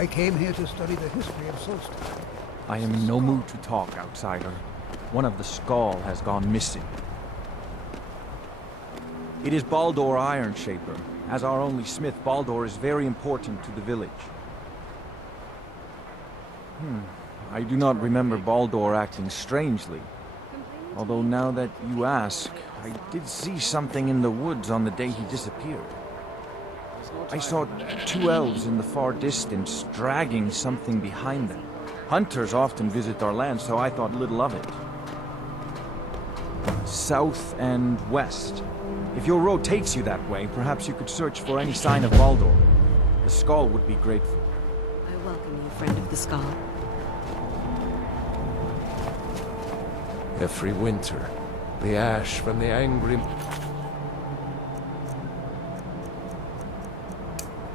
I came here to study the history of Solstice. I am in no mood to talk, outsider. One of the Skull has gone missing. It is Baldur Ironshaper. As our only smith, Baldur is very important to the village. I do not remember Baldur acting strangely. Although now that you ask, I did see something in the woods on the day he disappeared. I saw two elves in the far distance dragging something behind them. Hunters often visit our land, so I thought little of it. South and west. If your road takes you that way, perhaps you could search for any sign of Baldur. The Skull would be grateful. I welcome you, friend of the Skull. Every winter, the ash from the angry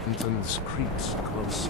mountains creeps close.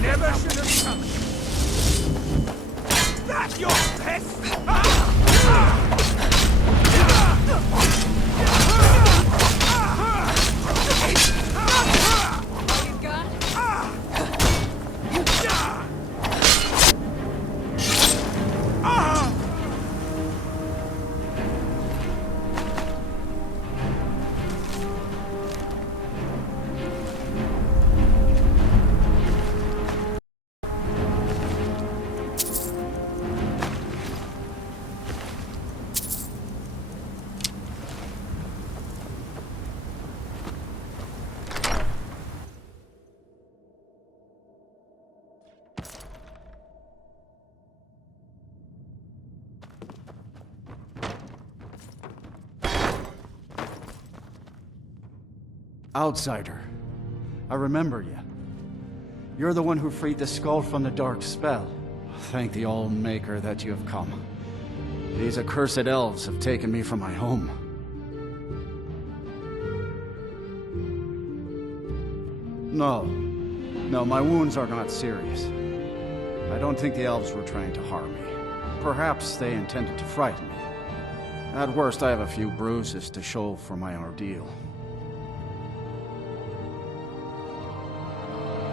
Never should have come. That your pest? Outsider. I remember you. You're the one who freed the skull from the dark spell. Thank the All-Maker that you have come. These accursed elves have taken me from my home. No, my wounds are not serious. I don't think the elves were trying to harm me. Perhaps they intended to frighten me. At worst, I have a few bruises to show for my ordeal.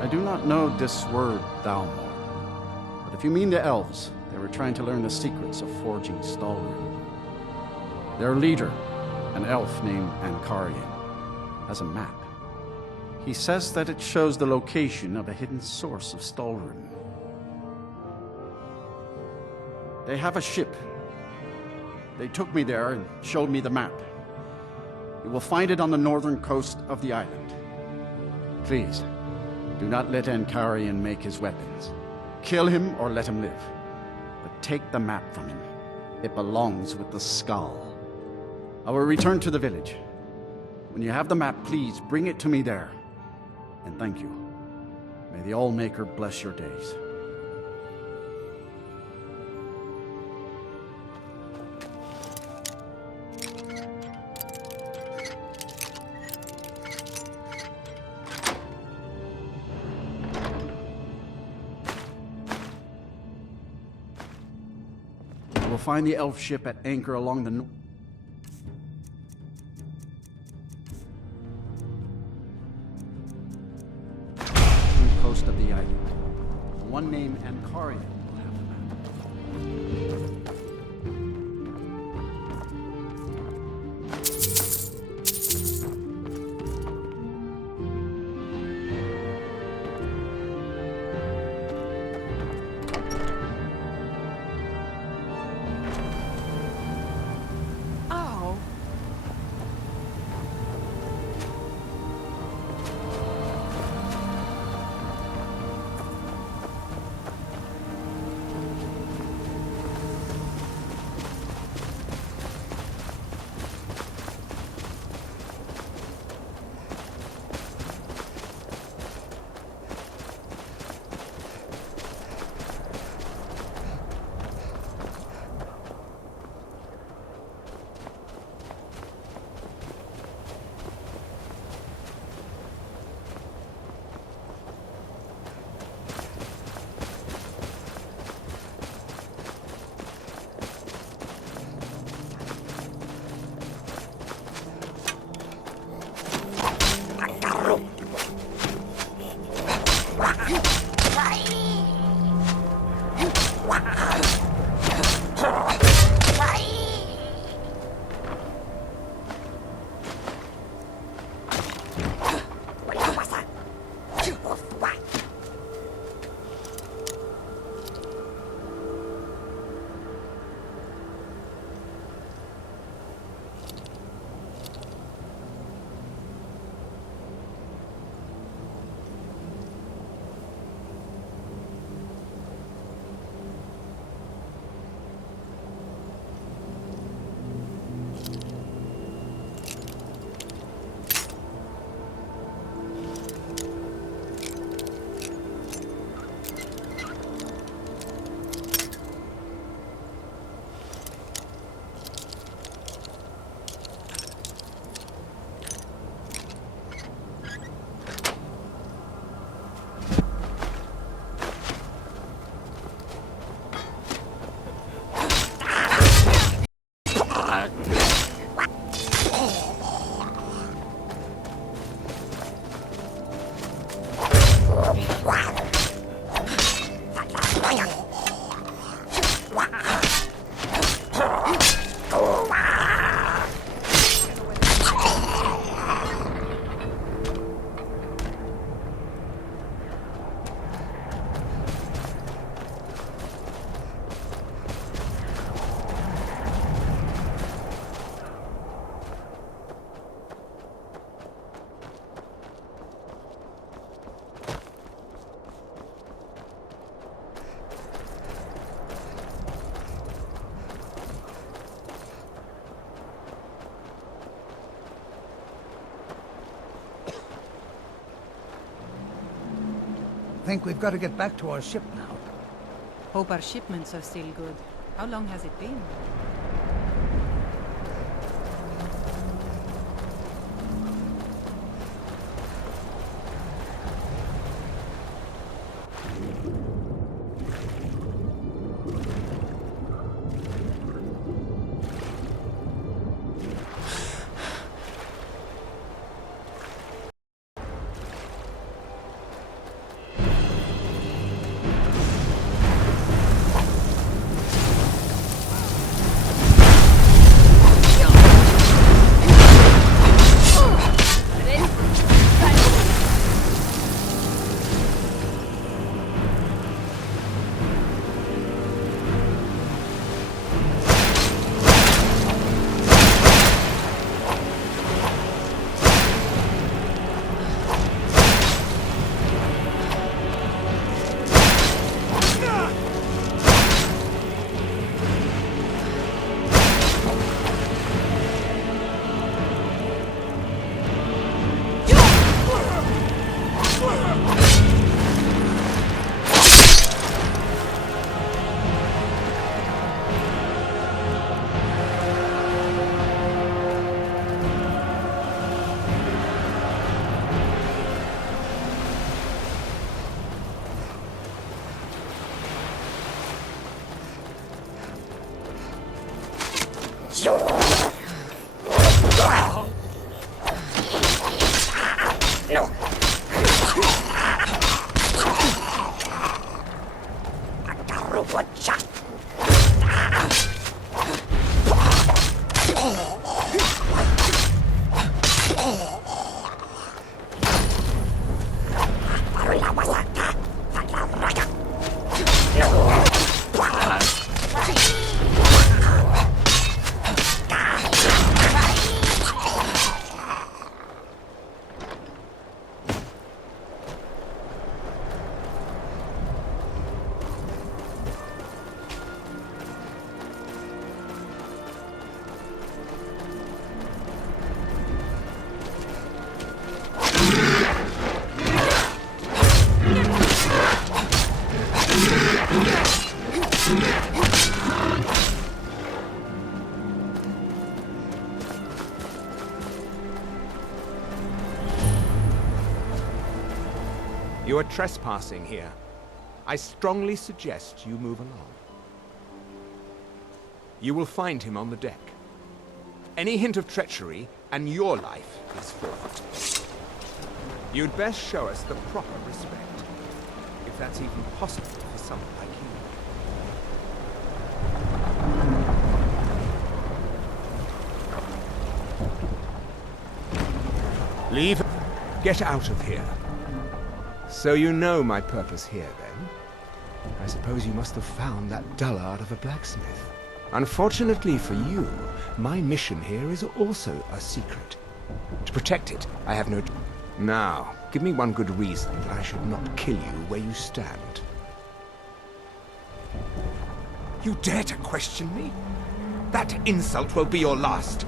I do not know this word, Thalmor. But if you mean the elves, they were trying to learn the secrets of forging Stalgrim. Their leader, an elf named Ankarian, has a map. He says that it shows the location of a hidden source of Stalgrim. They have a ship. They took me there and showed me the map. You will find it on the northern coast of the island. Please, do not let Ankarian make his weapons. Kill him or let him live. But take the map from him. It belongs with the Skull. I will return to the village. When you have the map, please bring it to me there. And thank you. May the Allmaker bless your days. We'll find the elf ship at anchor along the coast of the island. One named Ankarian will have the map. Think we've got to get back to our ship now. Hope our shipments are still good. How long has it been? You are trespassing here. I strongly suggest you move along. You will find him on the deck. Any hint of treachery, and your life is forfeit. You'd best show us the proper respect, if that's even possible for someone like you. Leave. Get out of here. So you know my purpose here, then? I suppose you must have found that dullard of a blacksmith. Unfortunately for you, my mission here is also a secret. To protect it, I have no... Now, give me one good reason that I should not kill you where you stand. You dare to question me? That insult will be your last.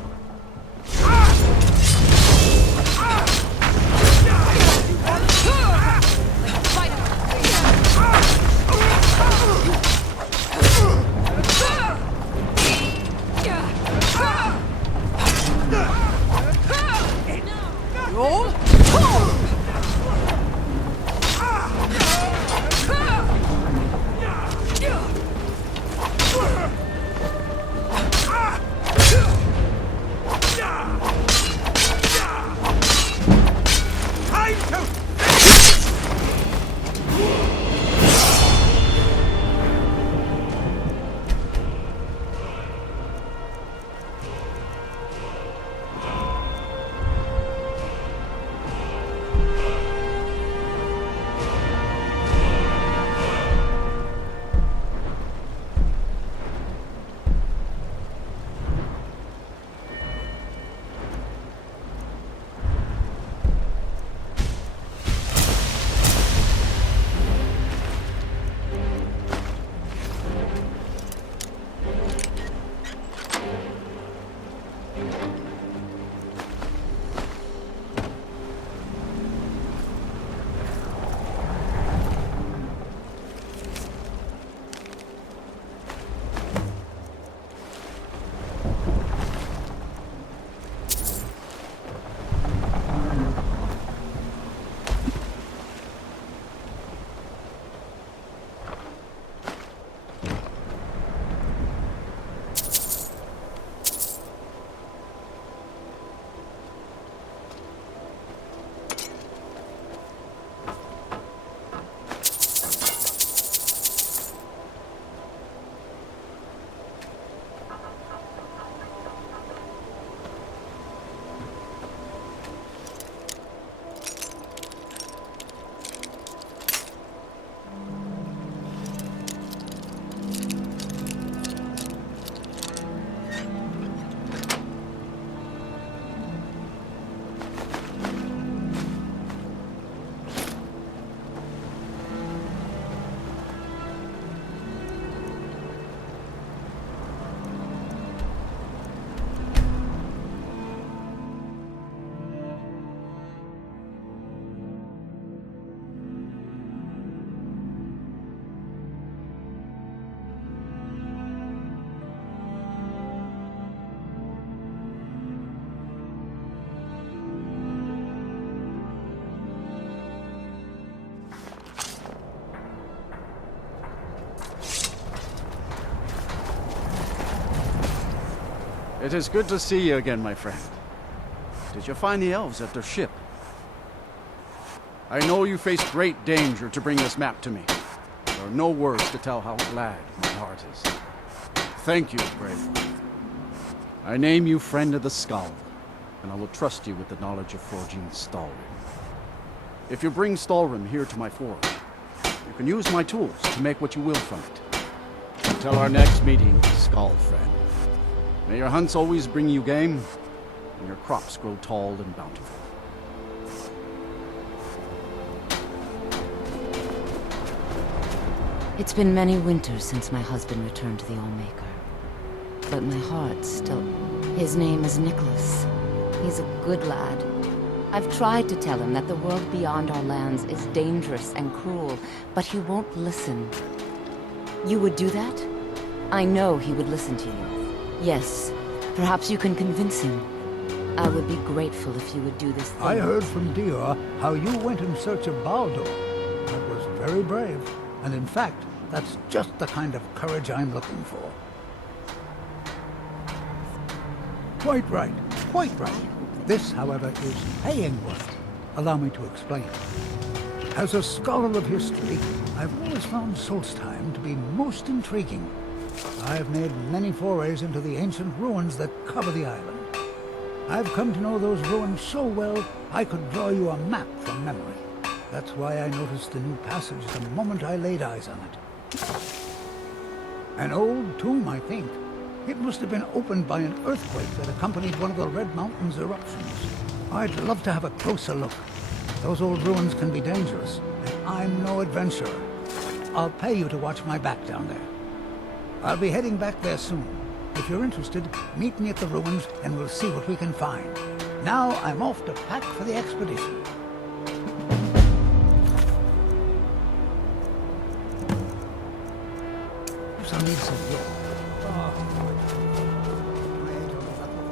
It is good to see you again, my friend. Did you find the elves at their ship? I know you faced great danger to bring this map to me. There are no words to tell how glad my heart is. Thank you, brave one. I name you Friend of the Skull, and I will trust you with the knowledge of forging Stalrim. If you bring Stalrim here to my forge, you can use my tools to make what you will from it. Until our next meeting, Skull Friend. May your hunts always bring you game, and your crops grow tall and bountiful. It's been many winters since my husband returned to the Allmaker. But my heart still... His name is Nicholas. He's a good lad. I've tried to tell him that the world beyond our lands is dangerous and cruel, but he won't listen. You would do that? I know he would listen to you. Yes, perhaps you can convince him. I would be grateful if you would do this thing. I heard from Dior how you went in search of Baldur. That was very brave. And in fact, that's just the kind of courage I'm looking for. Quite right. Quite right. This, however, is paying work. Allow me to explain. As a scholar of history, I've always found Solstheim to be most intriguing. I've made many forays into the ancient ruins that cover the island. I've come to know those ruins so well, I could draw you a map from memory. That's why I noticed the new passage the moment I laid eyes on it. An old tomb, I think. It must have been opened by an earthquake that accompanied one of the Red Mountain's eruptions. I'd love to have a closer look. Those old ruins can be dangerous, and I'm no adventurer. I'll pay you to watch my back down there. I'll be heading back there soon. If you're interested, meet me at the ruins and we'll see what we can find. Now I'm off to pack for the expedition. I'll need some fuel.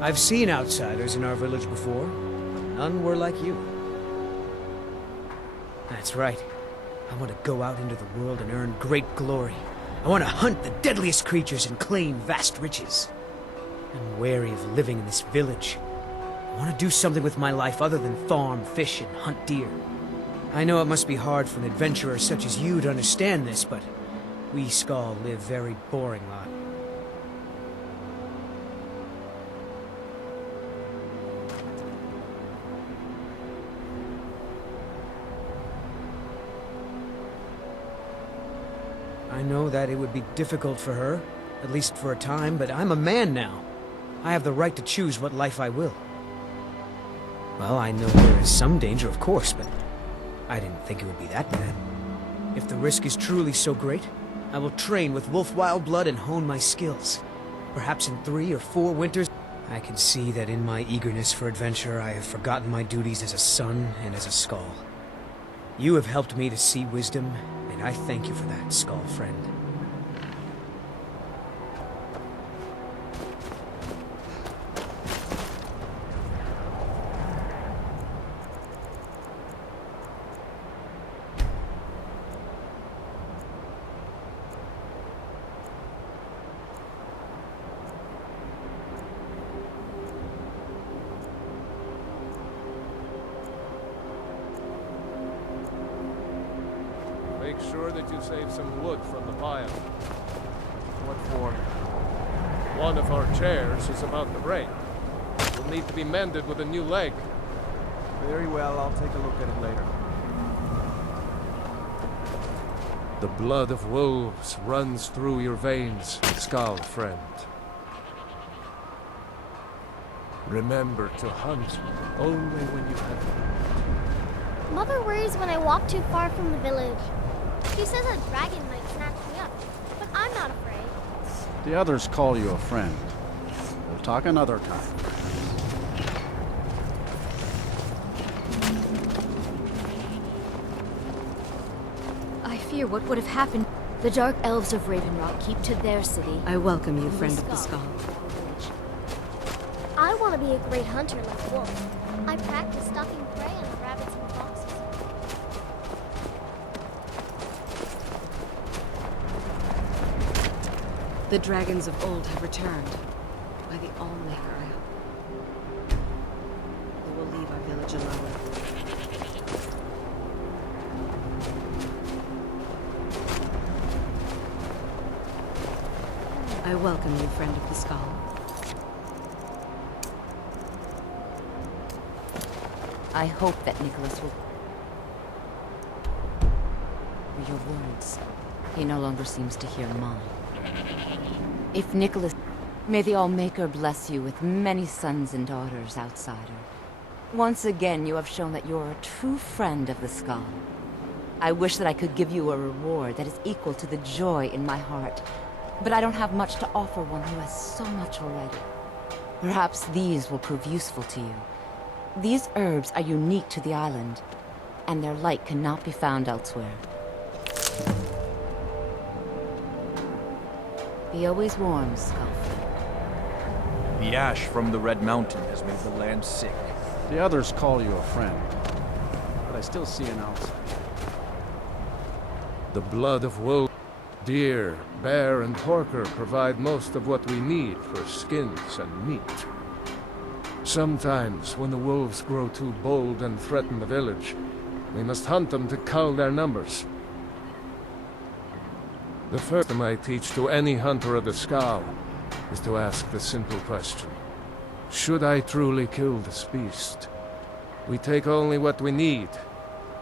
I've seen outsiders in our village before. None were like you. That's right. I want to go out into the world and earn great glory. I want to hunt the deadliest creatures and claim vast riches. I'm wary of living in this village. I want to do something with my life other than farm, fish, and hunt deer. I know it must be hard for an adventurer such as you to understand this, but we Skaal live very boring lives. I know that it would be difficult for her, at least for a time, but I'm a man now. I have the right to choose what life I will. Well, I know there is some danger, of course, but I didn't think it would be that bad. If the risk is truly so great, I will train with wolf wild blood and hone my skills. Perhaps in 3 or 4 winters, I can see that in my eagerness for adventure, I have forgotten my duties as a son and as a Skaal. You have helped me to see wisdom, and I thank you for that, Skaal friend. Make sure that you save some wood from the pile. What for? One of our chairs is about to break. It will need to be mended with a new leg. Very well, I'll take a look at it later. The blood of wolves runs through your veins, Skaal friend. Remember to hunt only when you have. Mother worries when I walk too far from the village. She says a dragon might snatch me up, but I'm not afraid. The others call you a friend. We'll talk another time. I fear what would have happened. The Dark Elves of Ravenrock keep to their city. I welcome you, friend of the Skull. I want to be a great hunter like Wolf. I practice stalking prey on the rabbits and foxes. The dragons of old have returned. By the Allmaker, I hope. They will leave our village alone. I welcome you, friend of the skull. I hope that Nicholas will... For your words. He no longer seems to hear mine. If Nicholas... May the Allmaker bless you with many sons and daughters, outsider. Once again, you have shown that you're a true friend of the skull. I wish that I could give you a reward that is equal to the joy in my heart. But I don't have much to offer one who has so much already. Perhaps these will prove useful to you. These herbs are unique to the island, and their light cannot be found elsewhere. Be always warm, Skullford. The ash from the Red Mountain has made the land sick. The others call you a friend, but I still see an outsider. The blood of wolf, deer, bear, and porker provide most of what we need for skins and meat. Sometimes, when the wolves grow too bold and threaten the village, we must hunt them to cull their numbers. The first thing I teach to any hunter of the Skull is to ask the simple question. Should I truly kill this beast? We take only what we need,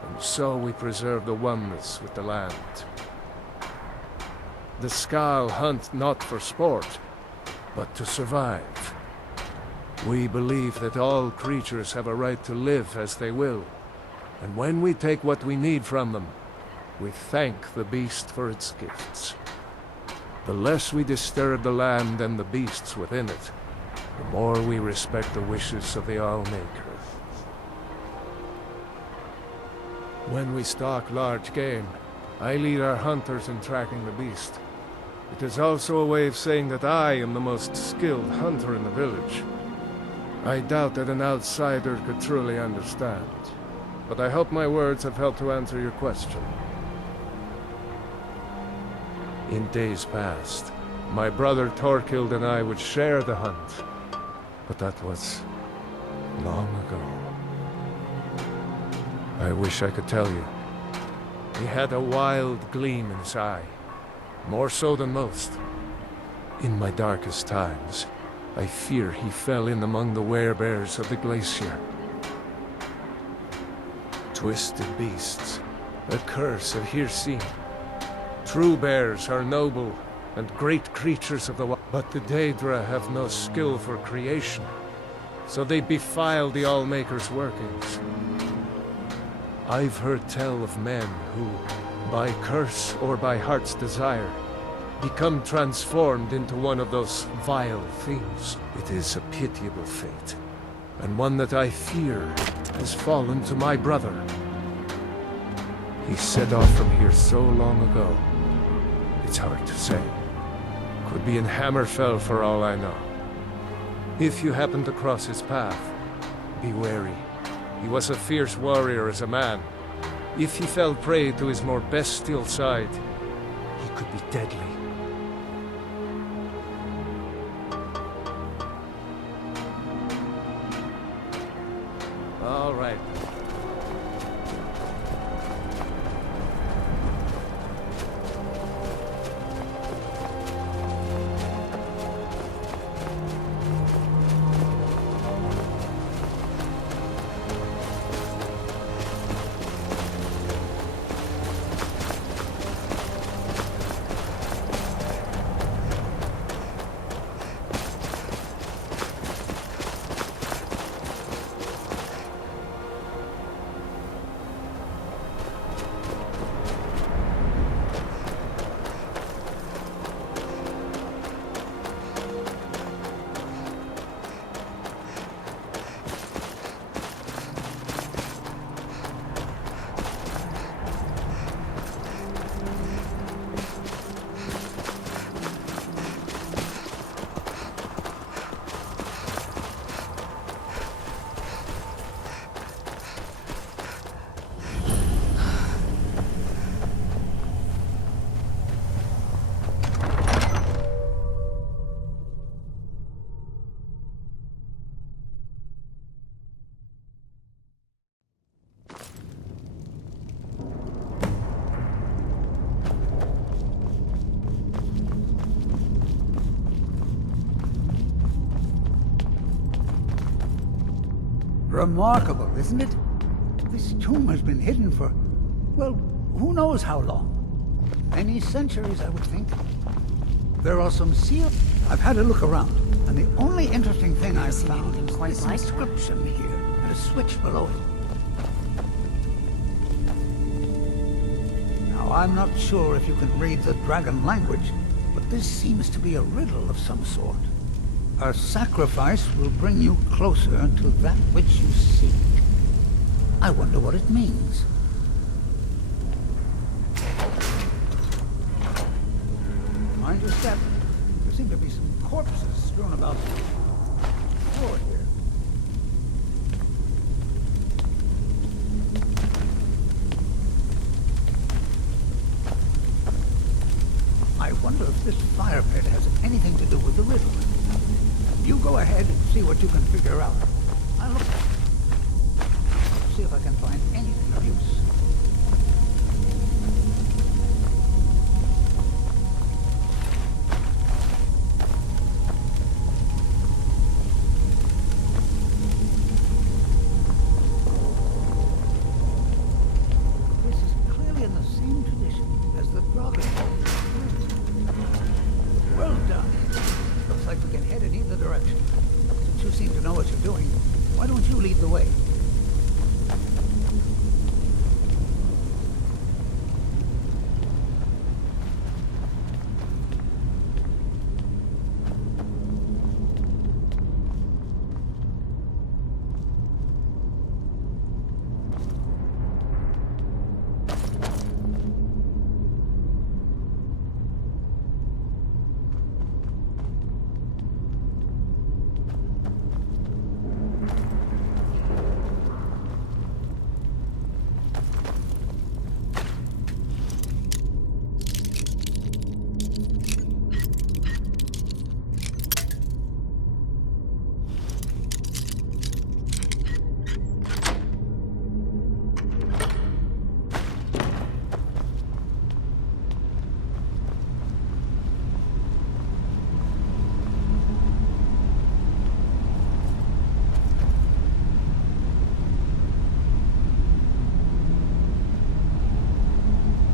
and so we preserve the oneness with the land. The Skull hunt not for sport, but to survive. We believe that all creatures have a right to live as they will, and when we take what we need from them, we thank the beast for its gifts. The less we disturb the land and the beasts within it, the more we respect the wishes of the Allmaker. When we stalk large game, I lead our hunters in tracking the beast. It is also a way of saying that I am the most skilled hunter in the village. I doubt that an outsider could truly understand, but I hope my words have helped to answer your question. In days past, my brother Torkild and I would share the hunt, but that was long ago. I wish I could tell you. He had a wild gleam in his eye, more so than most. In my darkest times, I fear he fell in among the werebears of the glacier. Twisted beasts, a curse of Hircine. True bears are noble and great creatures of the wild, but the Daedra have no skill for creation, so they defile the Allmaker's workings. I've heard tell of men who, by curse or by heart's desire, become transformed into one of those vile things. It is a pitiable fate, and one that I fear has fallen to my brother. He set off from here so long ago. It's hard to say. Could be in Hammerfell for all I know. If you happen to cross his path, be wary. He was a fierce warrior as a man. If he fell prey to his more bestial side, he could be deadly. All right. Remarkable, isn't it? This tomb has been hidden for, well, who knows how long. Many centuries, I would think. There are some sealed... I've had a look around, and the only interesting thing I've found is this inscription here, and a switch below it. Now, I'm not sure if you can read the dragon language, but this seems to be a riddle of some sort. A sacrifice will bring you closer to that which you seek. I wonder what it means. Mind your step. There seem to be some corpses strewn about the floor here. I wonder if this fire pit has anything to do with the riddle. You go ahead and see what you can figure out. I'll look. See if I can find anything of use. This is clearly in the same tradition as the dragon. Well done. Looks like we can head in either direction. Since you seem to know what you're doing, why don't you lead the way?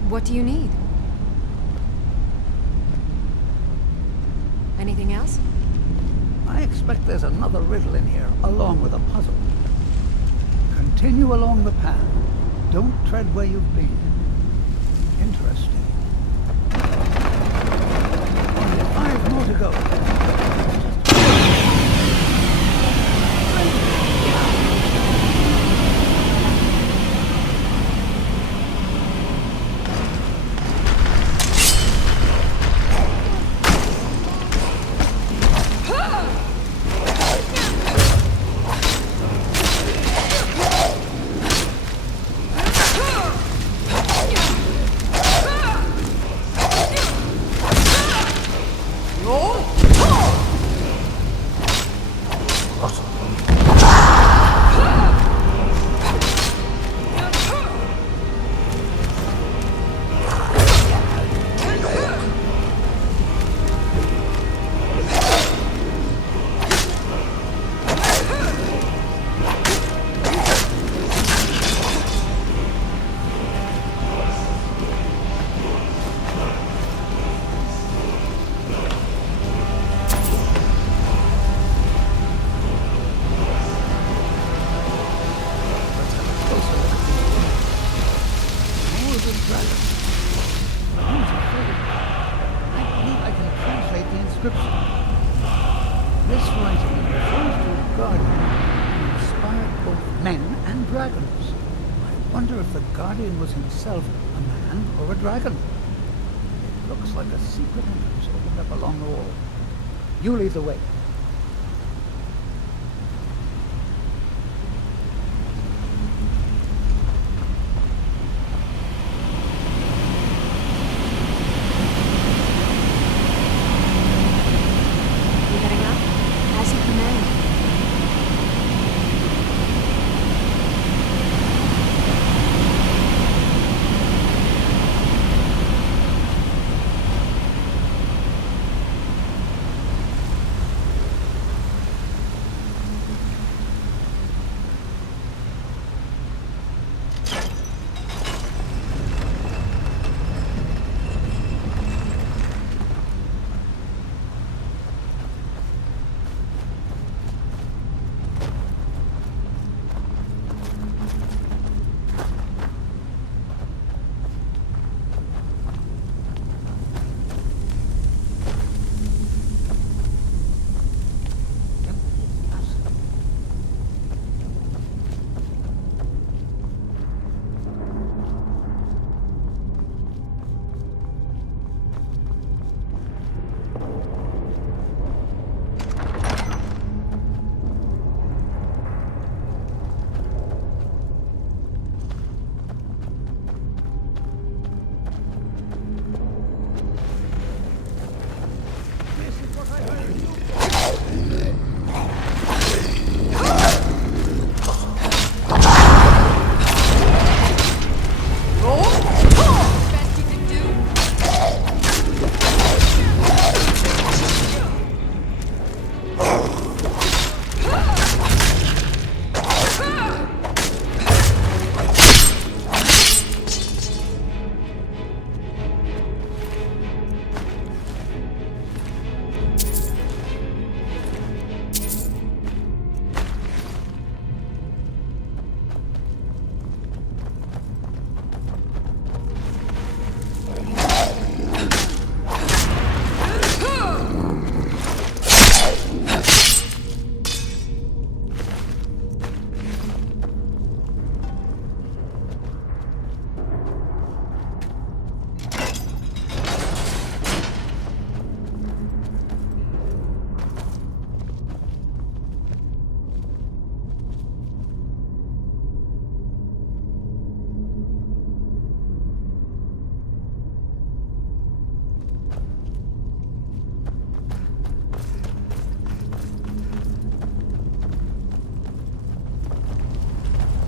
What do you need? Anything else? I expect there's another riddle in here, along with a puzzle. Continue along the path. Don't tread where you've been. Interesting. Only 5 more to go. This writing refers to a guardian who inspired both men and dragons. I wonder if the guardian was himself a man or a dragon. It looks like a secret entrance opened up along the wall. You lead the way.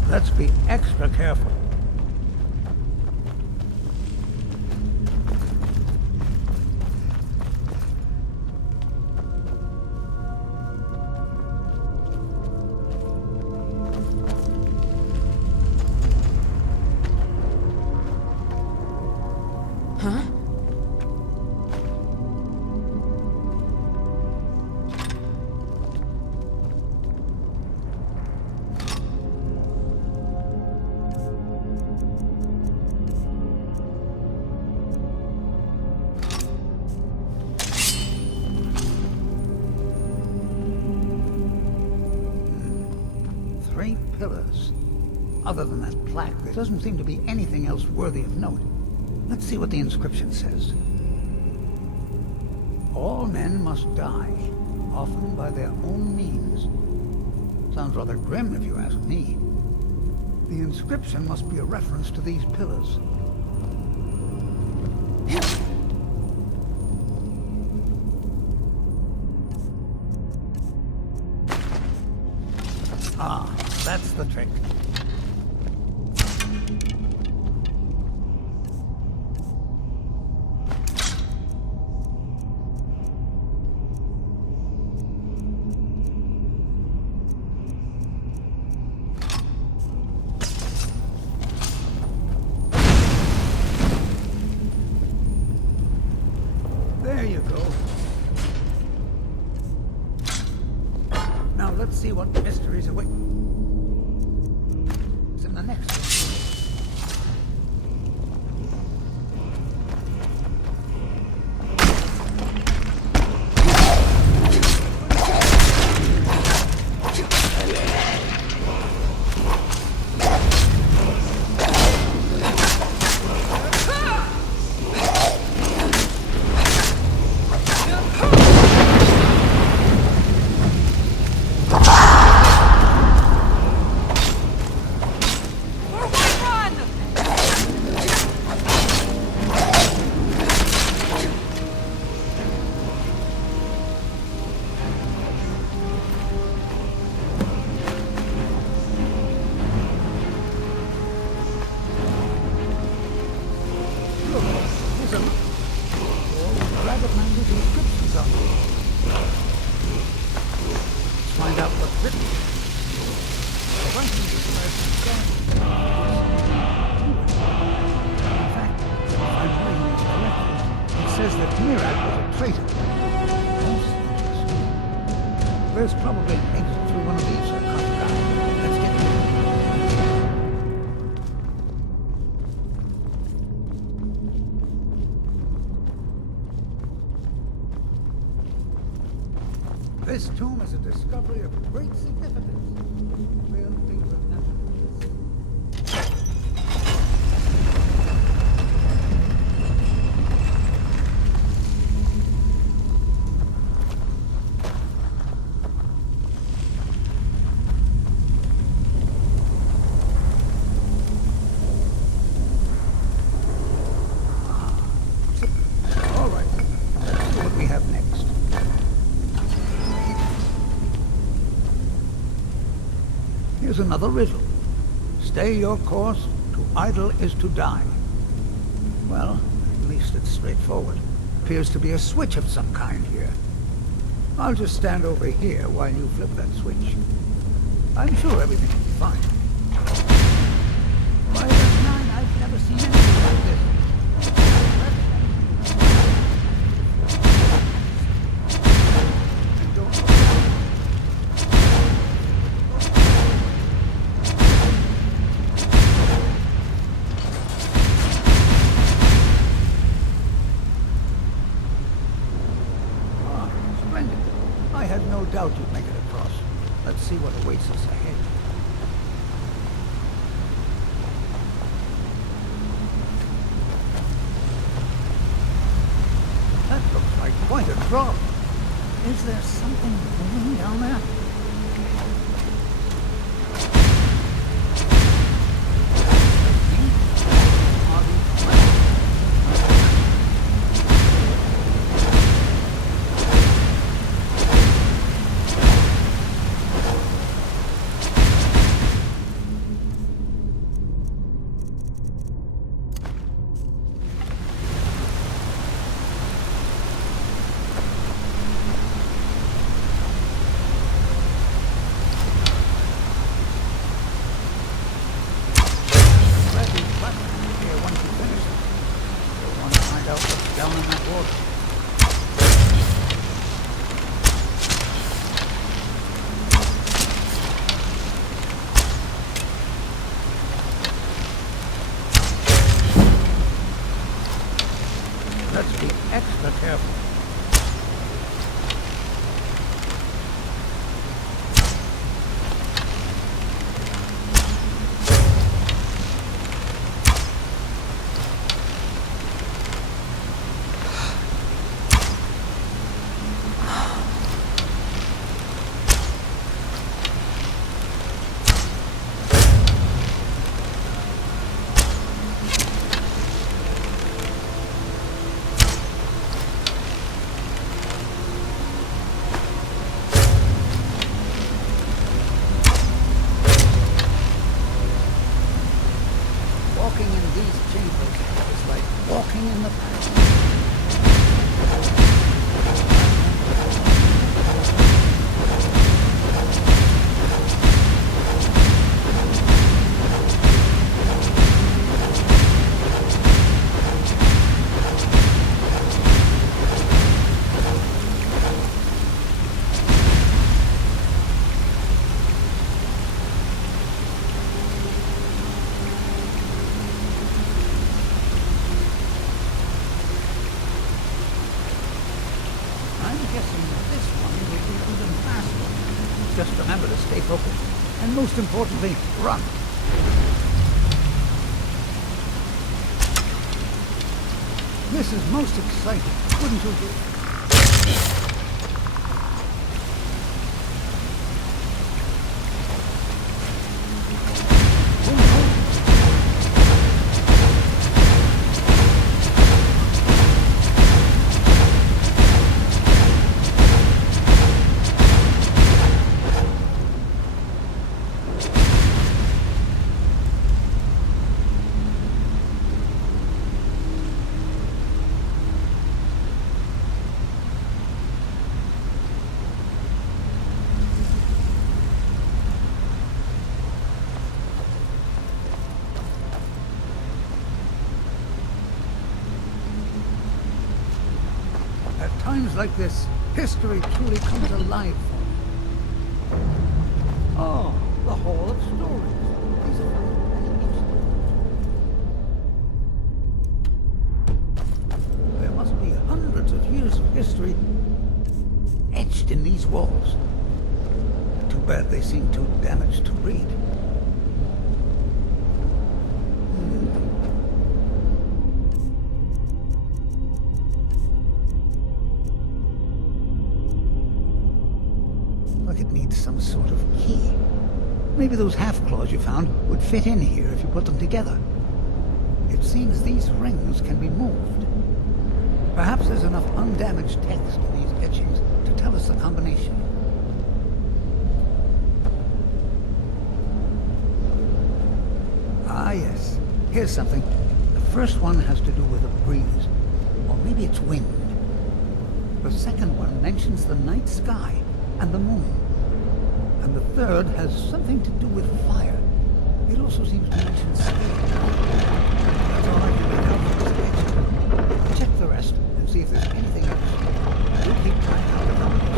Let's be extra careful. Huh? Three pillars. Other than that plaque, there doesn't seem to be anything else worthy of note. Let's see what the inscription says. All men must die, often by their own means. Sounds rather grim if you ask me. The inscription must be a reference to these pillars. Ah, that's the trick. There you go. Now let's see what mysteries await. It's in the next one. Find out what's written. In fact, if I'm reading these correctly, it says that Mirak was a traitor. Most interesting. There's probably an exit through one of these sarcophagi. Let's get there. This tomb is a discovery of great significance. Will be remembered. All right, let's see what we have next. Here's another riddle. Stay your course, to idle is to die. Well, at least it's straightforward. Appears to be a switch of some kind here. I'll just stand over here while you flip that switch. I'm sure everything will be fine. Why, that's nine, I've never seen anything like this. Splendid. I had no doubt you'd make it across. Let's see what awaits us ahead. That looks like quite a drop. Is there something moving down there? extra careful. Walking in these chambers is like walking in the past. I'm guessing that this one will be even faster. Just remember to stay focused. And most importantly, run. This is most exciting, wouldn't you agree? At times like this, history truly comes alive for me. Oh, the Hall of Stories. These are There must be hundreds of years of history etched in these walls. Too bad they seem too damaged to read. Like it needs some sort of key. Maybe those half-claws you found would fit in here if you put them together. It seems these rings can be moved. Perhaps there's enough undamaged text in these etchings to tell us the combination. Ah, yes. Here's something. The first one has to do with a breeze. Or maybe it's wind. The second one mentions the night sky and the moon. And the third has something to do with fire. It also seems to mention scale. That's all I can make out from this picture. Check the rest and see if there's anything else. We'll keep trying out the combination.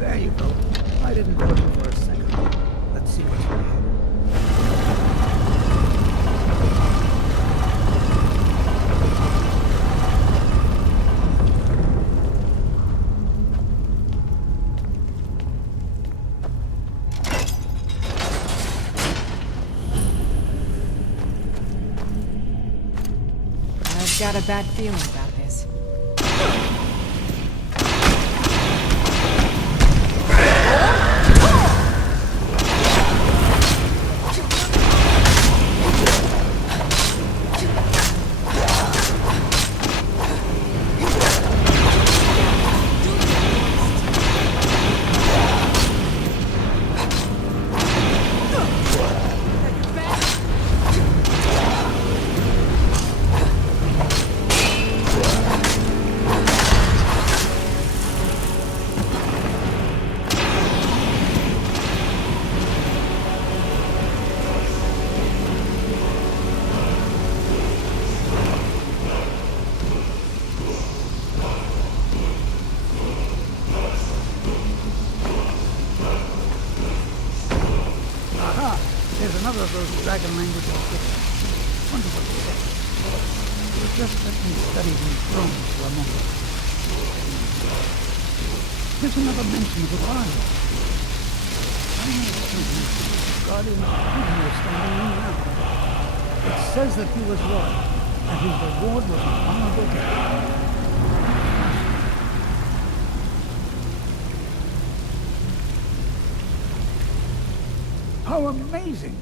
There you go. I didn't doubt you for a second. Let's see what's ahead. I've got a bad feeling about this. dragon language I'll get. Wonder what it says. But just let me study these drones for a moment. There's another mention of a lion. Guardian of the prisoner standing in now. It says that he was loyal, and his reward was an honorable death. How amazing!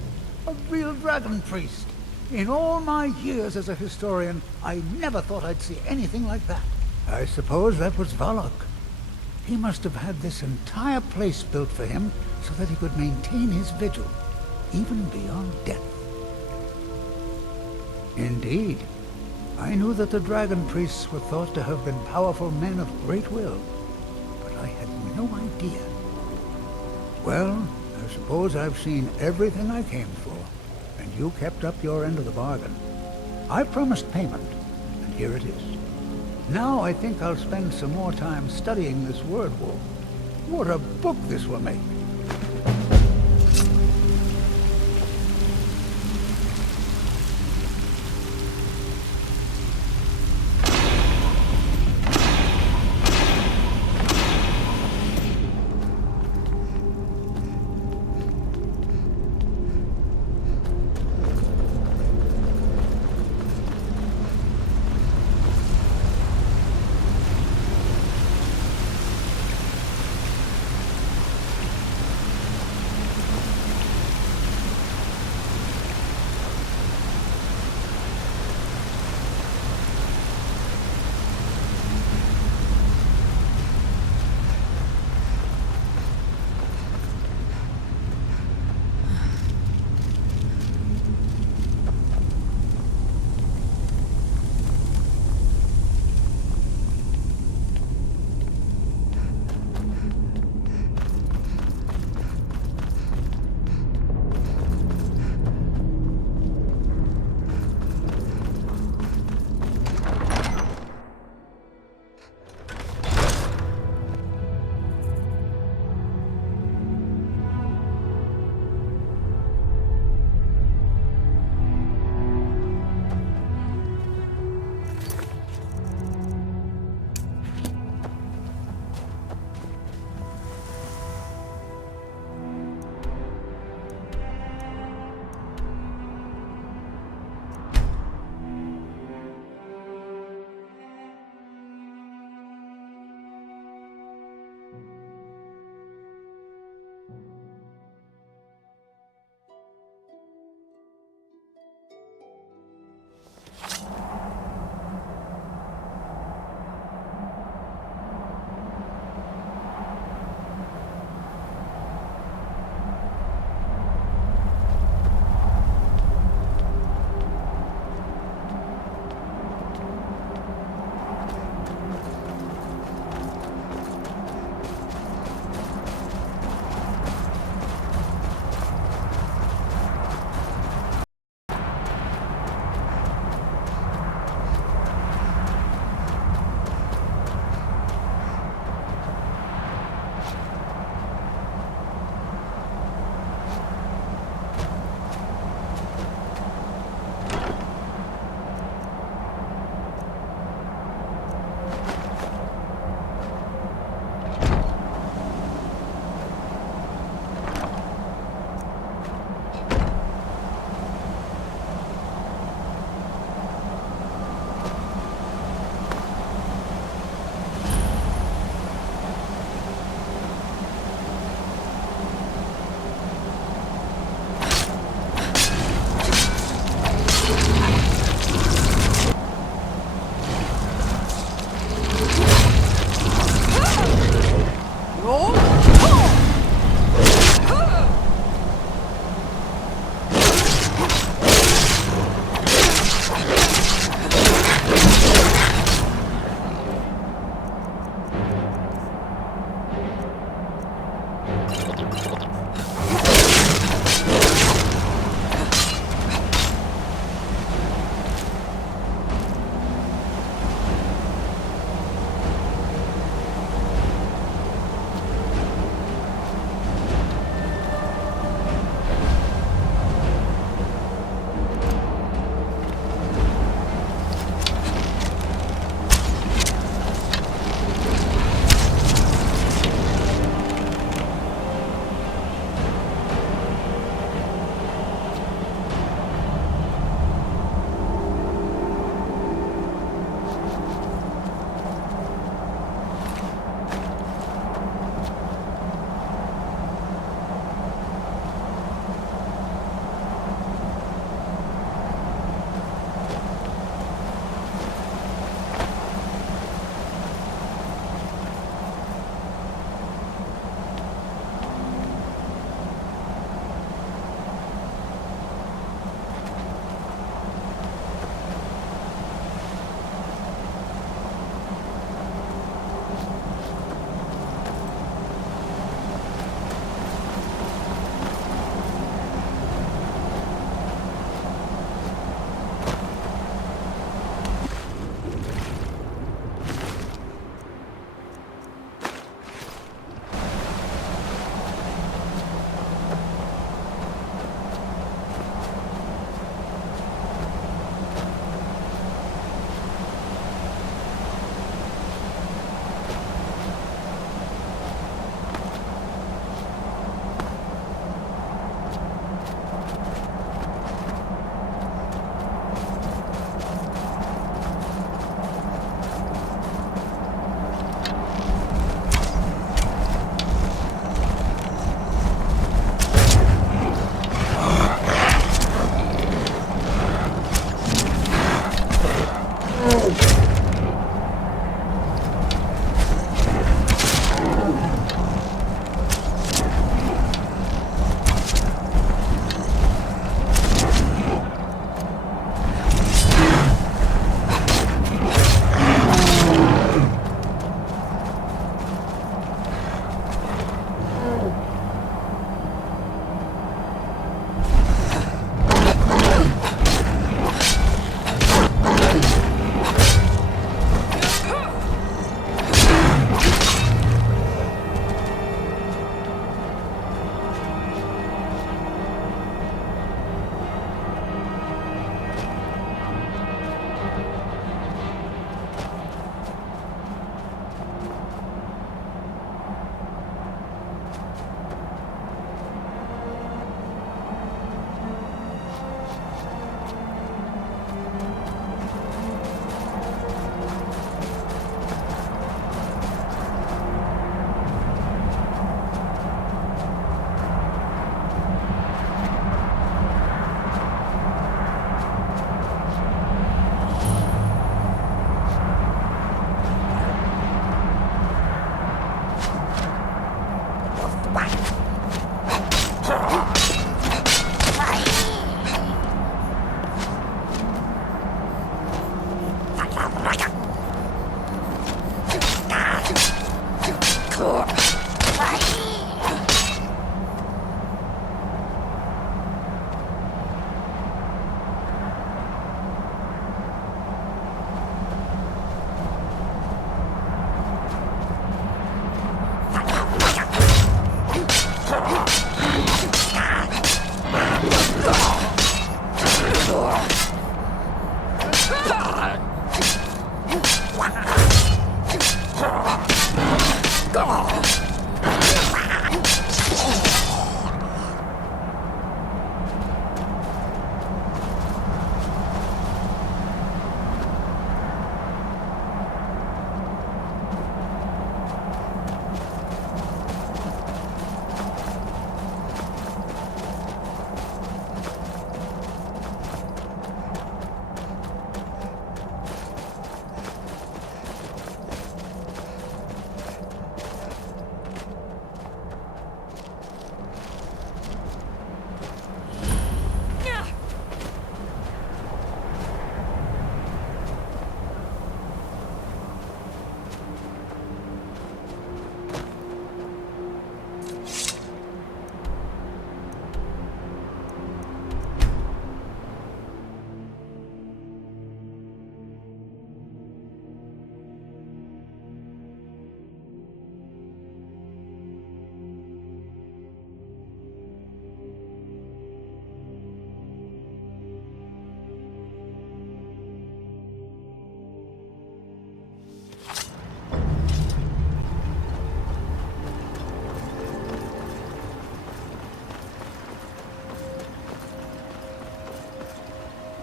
A real dragon priest! In all my years as a historian, I never thought I'd see anything like that. I suppose that was Valak. He must have had this entire place built for him so that he could maintain his vigil, even beyond death. Indeed. I knew that the dragon priests were thought to have been powerful men of great will, but I had no idea. Well, I suppose I've seen everything I came for, and you kept up your end of the bargain. I promised payment, and here it is. Now I think I'll spend some more time studying this word wall. What a book this will make!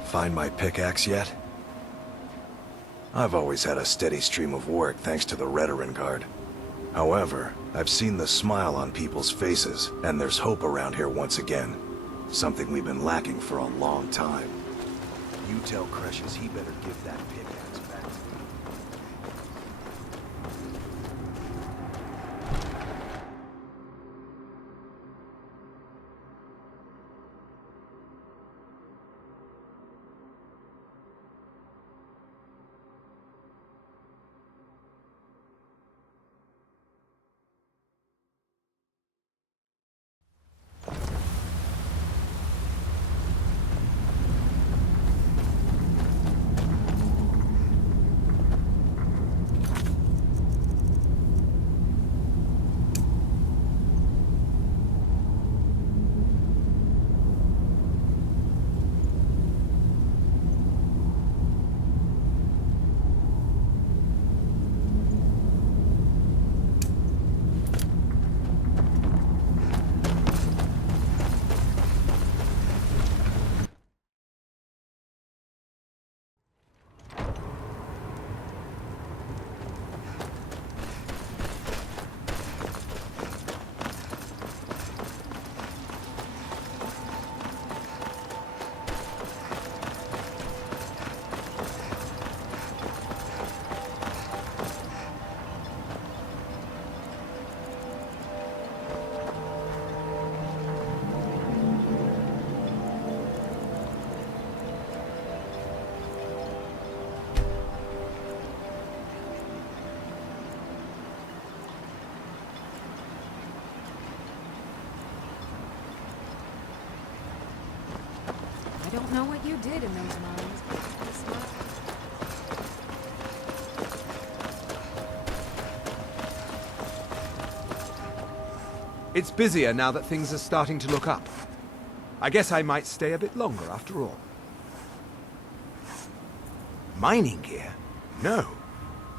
Find my pickaxe yet? I've always had a steady stream of work thanks to the Redoran Guard. However, I've seen the smile on people's faces, and there's hope around here once again. Something we've been lacking for a long time. You tell Cresius he better give that pickaxe back to me. I don't know what you did in those mines, but it's not... It's busier now that things are starting to look up. I guess I might stay a bit longer after all. Mining gear? No.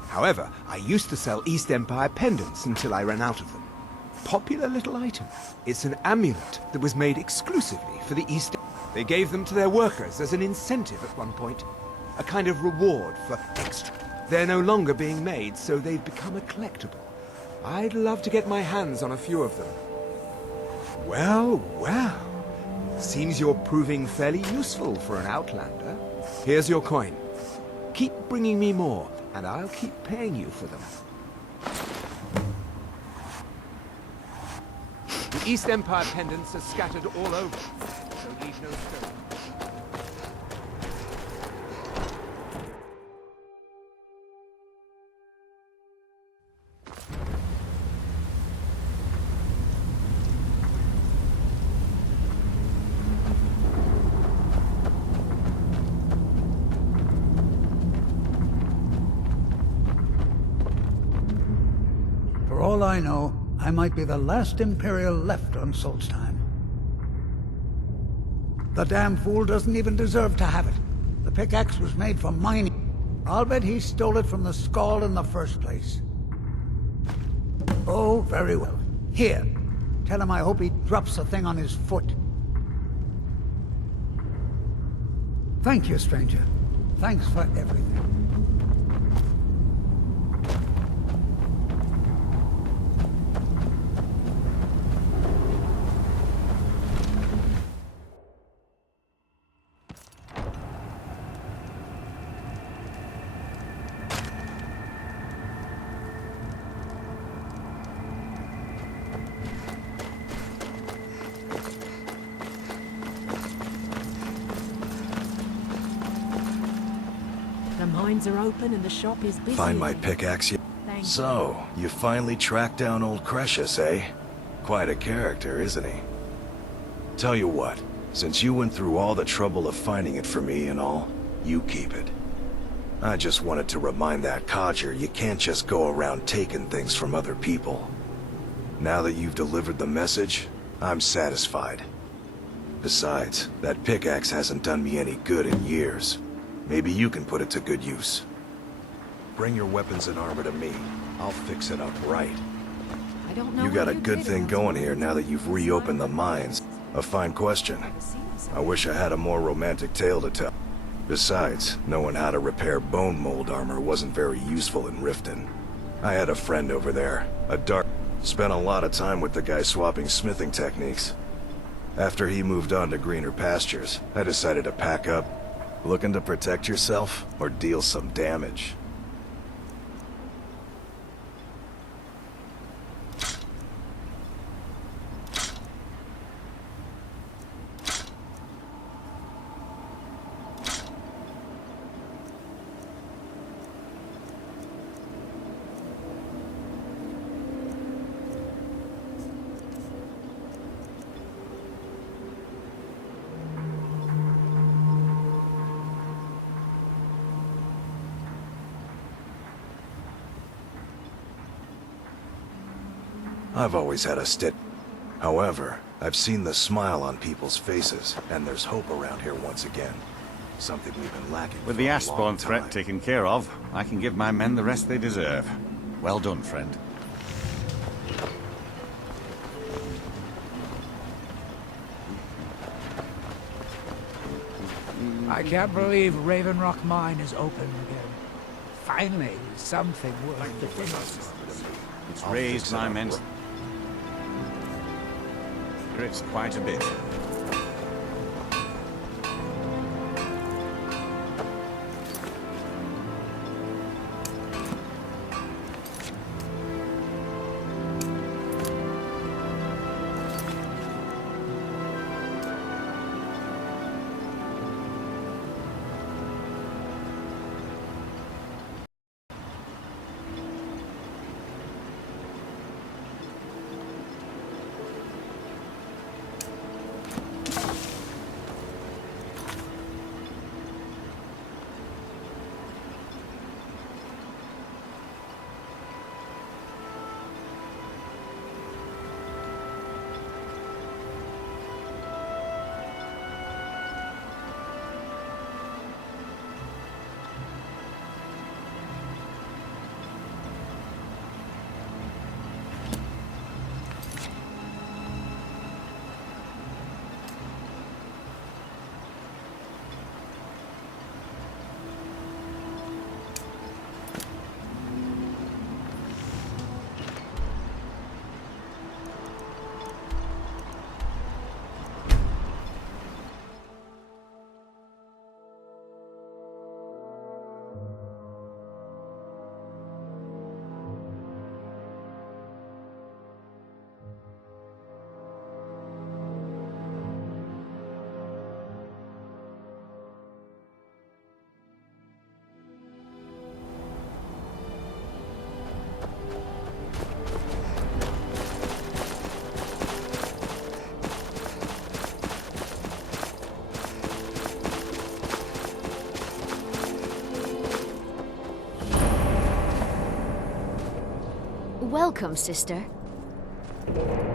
However, I used to sell East Empire pendants until I ran out of them. Popular little item. It's an amulet that was made exclusively for the East. They gave them to their workers as an incentive at one point. A kind of reward for extra. They're no longer being made, so they've become a collectible. I'd love to get my hands on a few of them. Well, well. Seems you're proving fairly useful for an outlander. Here's your coin. Keep bringing me more, and I'll keep paying you for them. The East Empire pendants are scattered all over, so leave no stone. For all I know, I might be the last Imperial left on Solstheim. The damn fool doesn't even deserve to have it. The pickaxe was made for mining. I'll bet he stole it from the Skald in the first place. Oh, very well. Here. Tell him I hope he drops the thing on his foot. Thank you, stranger. Thanks for everything. The mines are open and the shop is busy. Find my pickaxe yet? Thank So, you finally tracked down old Cresius, eh? Quite a character, isn't he? Tell you what, since you went through all the trouble of finding it for me and all, you keep it. I just wanted to remind that codger you can't just go around taking things from other people. Now that you've delivered the message, I'm satisfied. Besides, that pickaxe hasn't done me any good in years. Maybe you can put it to good use. Bring your weapons and armor to me. I'll fix it up right. I don't know You got what a you good did thing in those going mines, here now that you've reopened the mines. A fine question. I wish I had a more romantic tale to tell. Besides, knowing how to repair bone mold armor wasn't very useful in Riften. I had a friend over there, a dark... Spent a lot of time with the guy swapping smithing techniques. After he moved on to greener pastures, I decided to pack up. Looking to protect yourself, or deal some damage? I've always had a steady... However, I've seen the smile on people's faces, and there's hope around here once again. Something we've been lacking With for the a Ashbourne long threat time. taken care of, I can give my men the rest they deserve. Well done, friend. I can't believe Raven Rock Mine is open again. Finally, something worth the finish. It's raised my men's spirits quite a bit. Welcome, sister.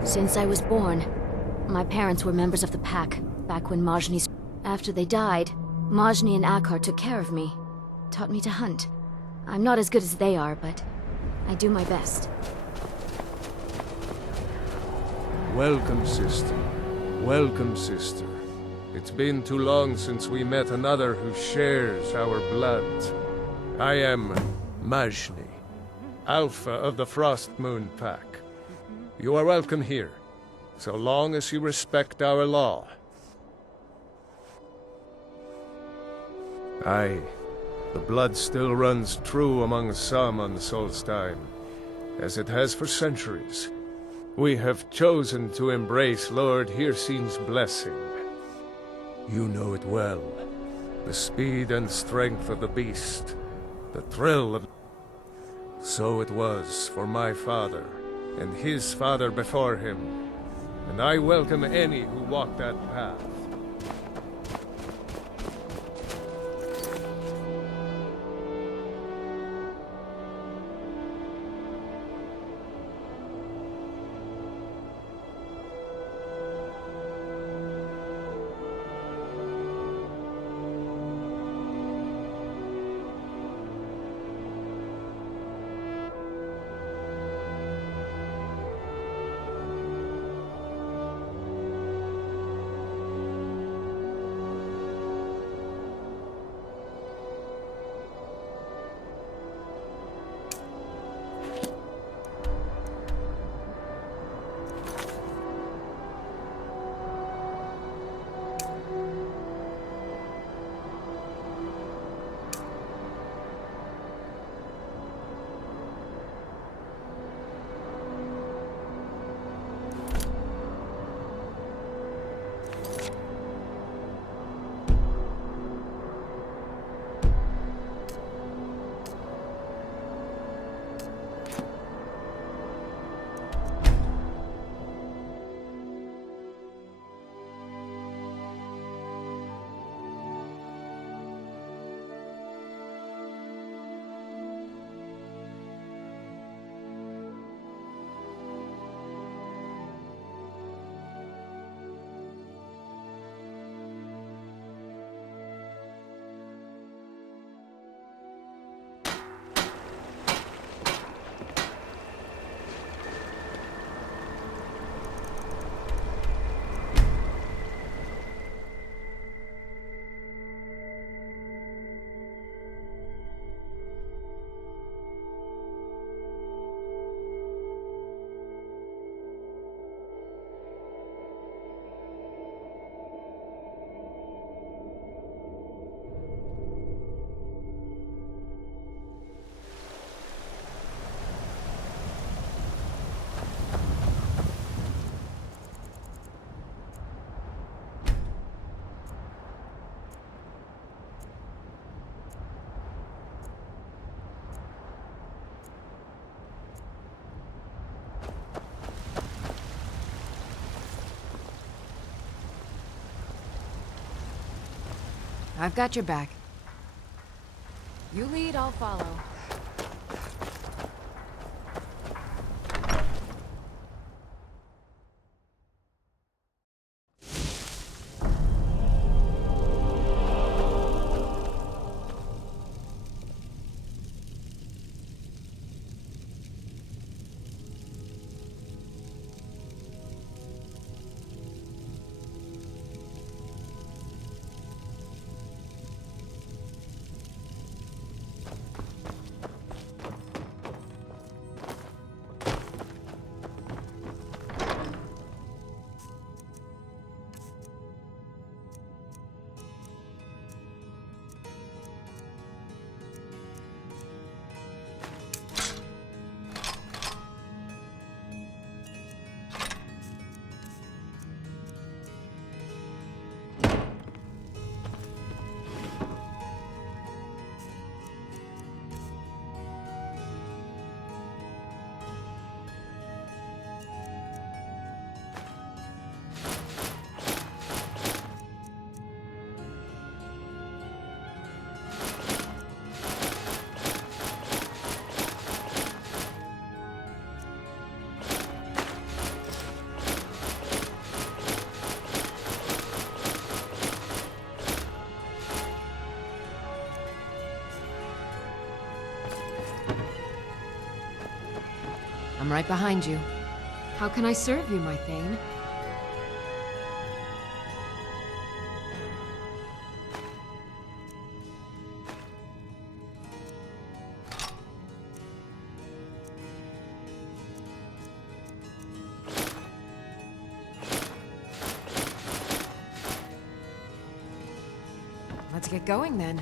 Since I was born, my parents were members of the Pack, back when Majni's... After they died, Majni and Akar took care of me, taught me to hunt. I'm not as good as they are, but I do my best. Welcome, sister. Welcome, sister. It's been too long since we met another who shares our blood. I am Majni, Alpha of the Frost Moon Pack. You are welcome here, so long as you respect our law. Aye, the blood still runs true among some on Solstheim, as it has for centuries. We have chosen to embrace Lord Hircine's blessing. You know it well. The speed and strength of the beast. The thrill of... So it was for my father, and his father before him. And I welcome any who walk that path. I've got your back. You lead, I'll follow. I'm right behind you. How can I serve you, my Thane? Let's get going then.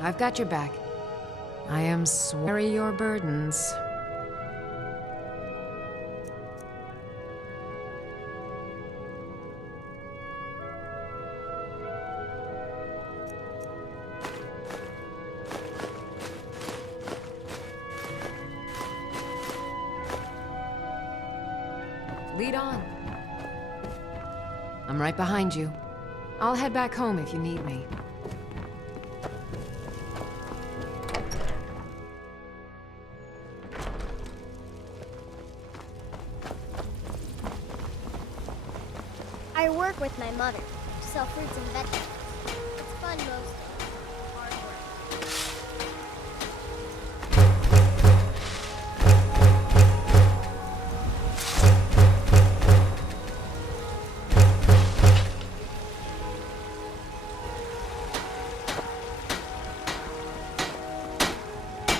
I've got your back. I am sorry your burdens. Lead on. I'm right behind you. I'll head back home if you need me. I work with my mother to sell fruits and vegetables. It's fun mostly. Hard work.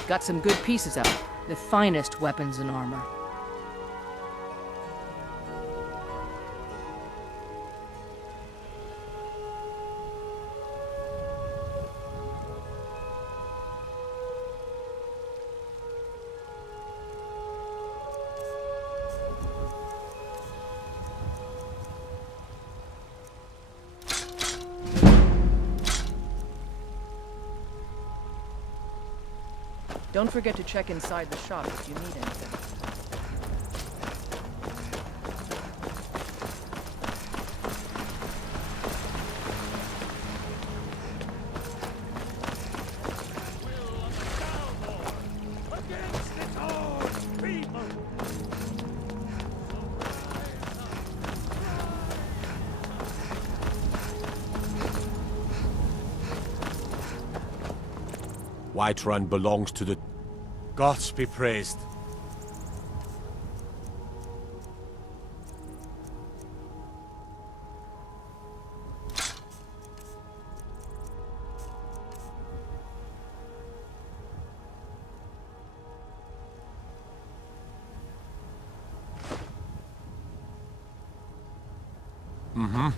Got some good pieces of it. The finest weapons and armor. Don't forget to check inside the shop if you need anything. Whiterun belongs to the gods be praised. Mm-hmm.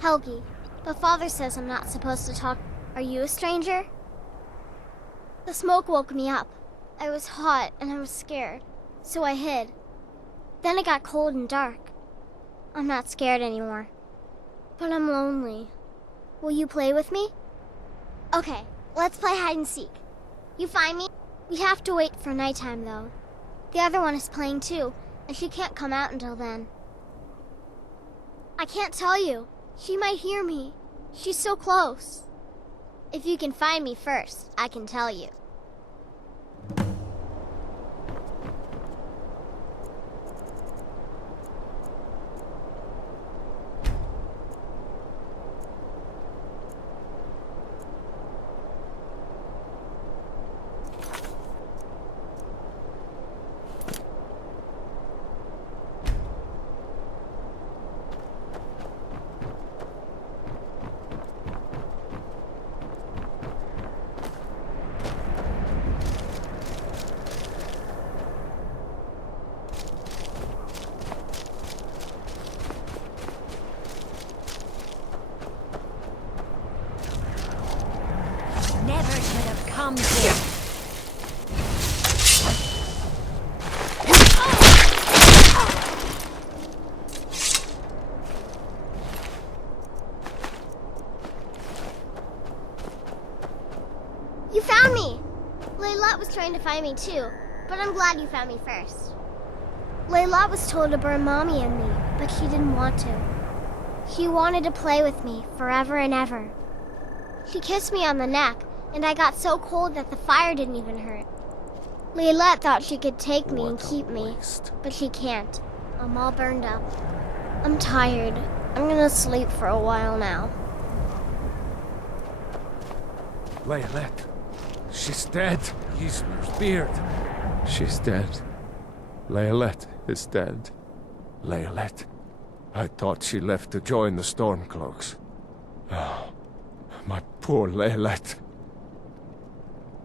Helgi, but Father says I'm not supposed to talk. Are you a stranger? The smoke woke me up. I was hot and I was scared, so I hid. Then it got cold and dark. I'm not scared anymore, but I'm lonely. Will you play with me? Okay, let's play hide and seek. You find me? We have to wait for nighttime, though. The other one is playing too, and she can't come out until then. I can't tell you. She might hear me. She's so close. If you can find me first, I can tell you. Never should have come here. You found me! Layla was trying to find me too, but I'm glad you found me first. Layla was told to burn Mommy and me, but she didn't want to. She wanted to play with me forever and ever. She kissed me on the neck, and I got so cold that the fire didn't even hurt. Layla thought she could take me and keep me, but she can't. I'm all burned up. I'm tired. I'm gonna sleep for a while now. Laylet. She's dead. Ysmir's beard. She's dead. Laylet is dead. Laylet. I thought she left to join the Stormcloaks. Oh, my poor Laylet.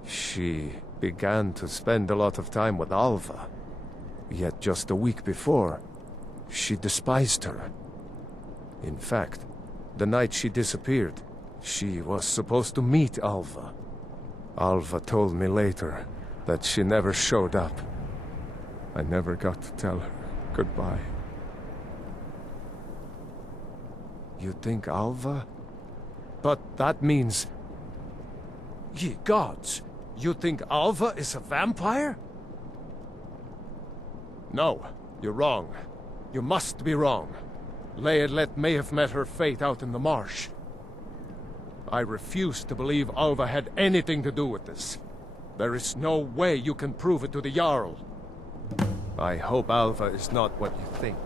She began to spend a lot of time with Alva. Yet just a week before, she despised her. In fact, the night she disappeared, she was supposed to meet Alva. Alva told me later that she never showed up. I never got to tell her goodbye. You think Alva? But that means... Ye gods! You think Alva is a vampire? No, you're wrong. You must be wrong. Laylet may have met her fate out in the marsh. I refuse to believe Alva had anything to do with this. There is no way you can prove it to the Jarl. I hope Alva is not what you think.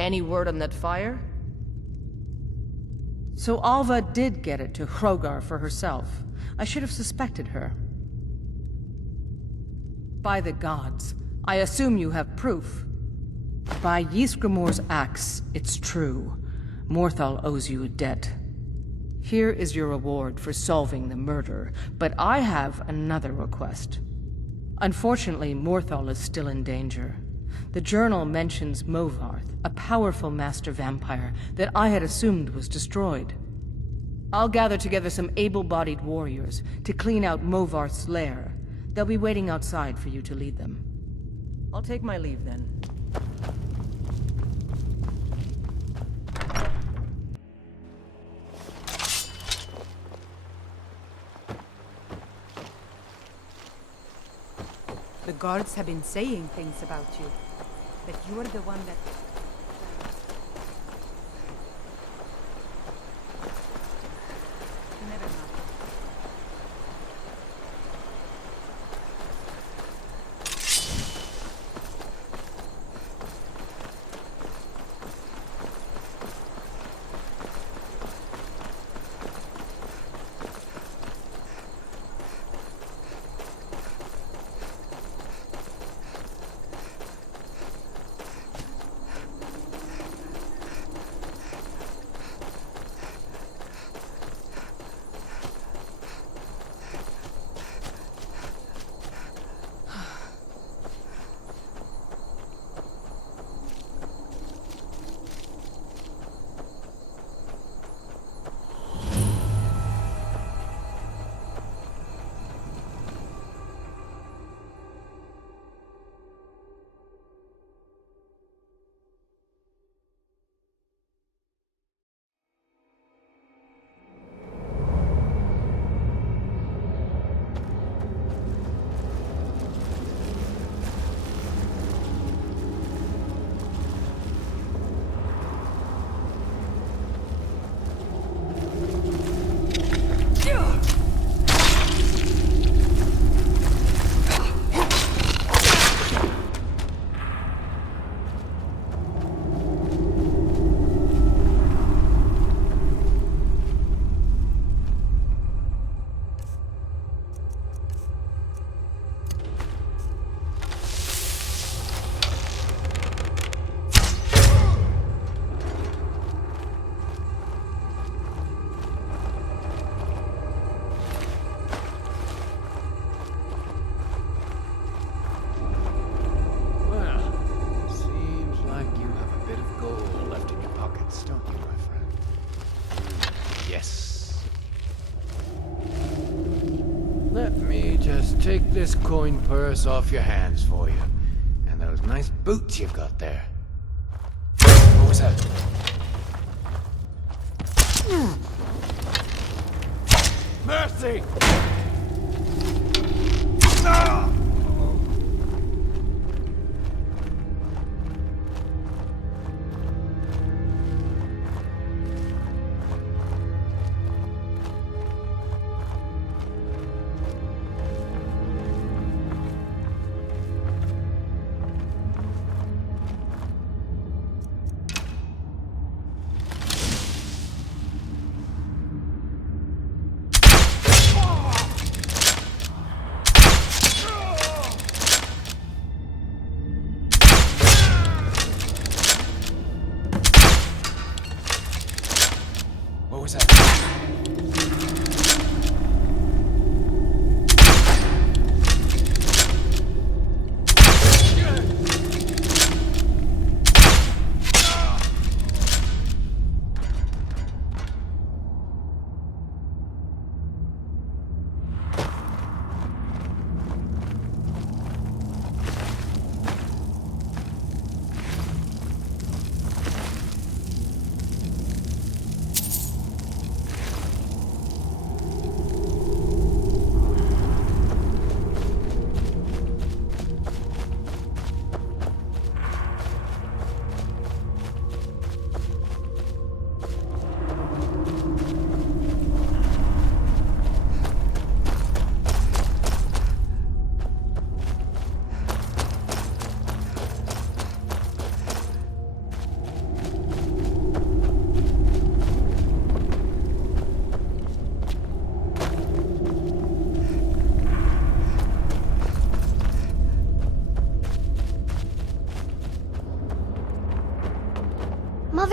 Any word on that fire? So Alva did get it to Hrogar for herself. I should have suspected her. By the gods, I assume you have proof. By Ysgramor's axe, it's true. Morthal owes you a debt. Here is your reward for solving the murder, but I have another request. Unfortunately, Morthal is still in danger. The journal mentions Movarth, a powerful master vampire that I had assumed was destroyed. I'll gather together some able-bodied warriors to clean out Movarth's lair. They'll be waiting outside for you to lead them. I'll take my leave then. The guards have been saying things about you. That you're the one that... Never mind. Take this coin purse off your hands for you. And those nice boots you've got there. What was that? Mercy! Ah!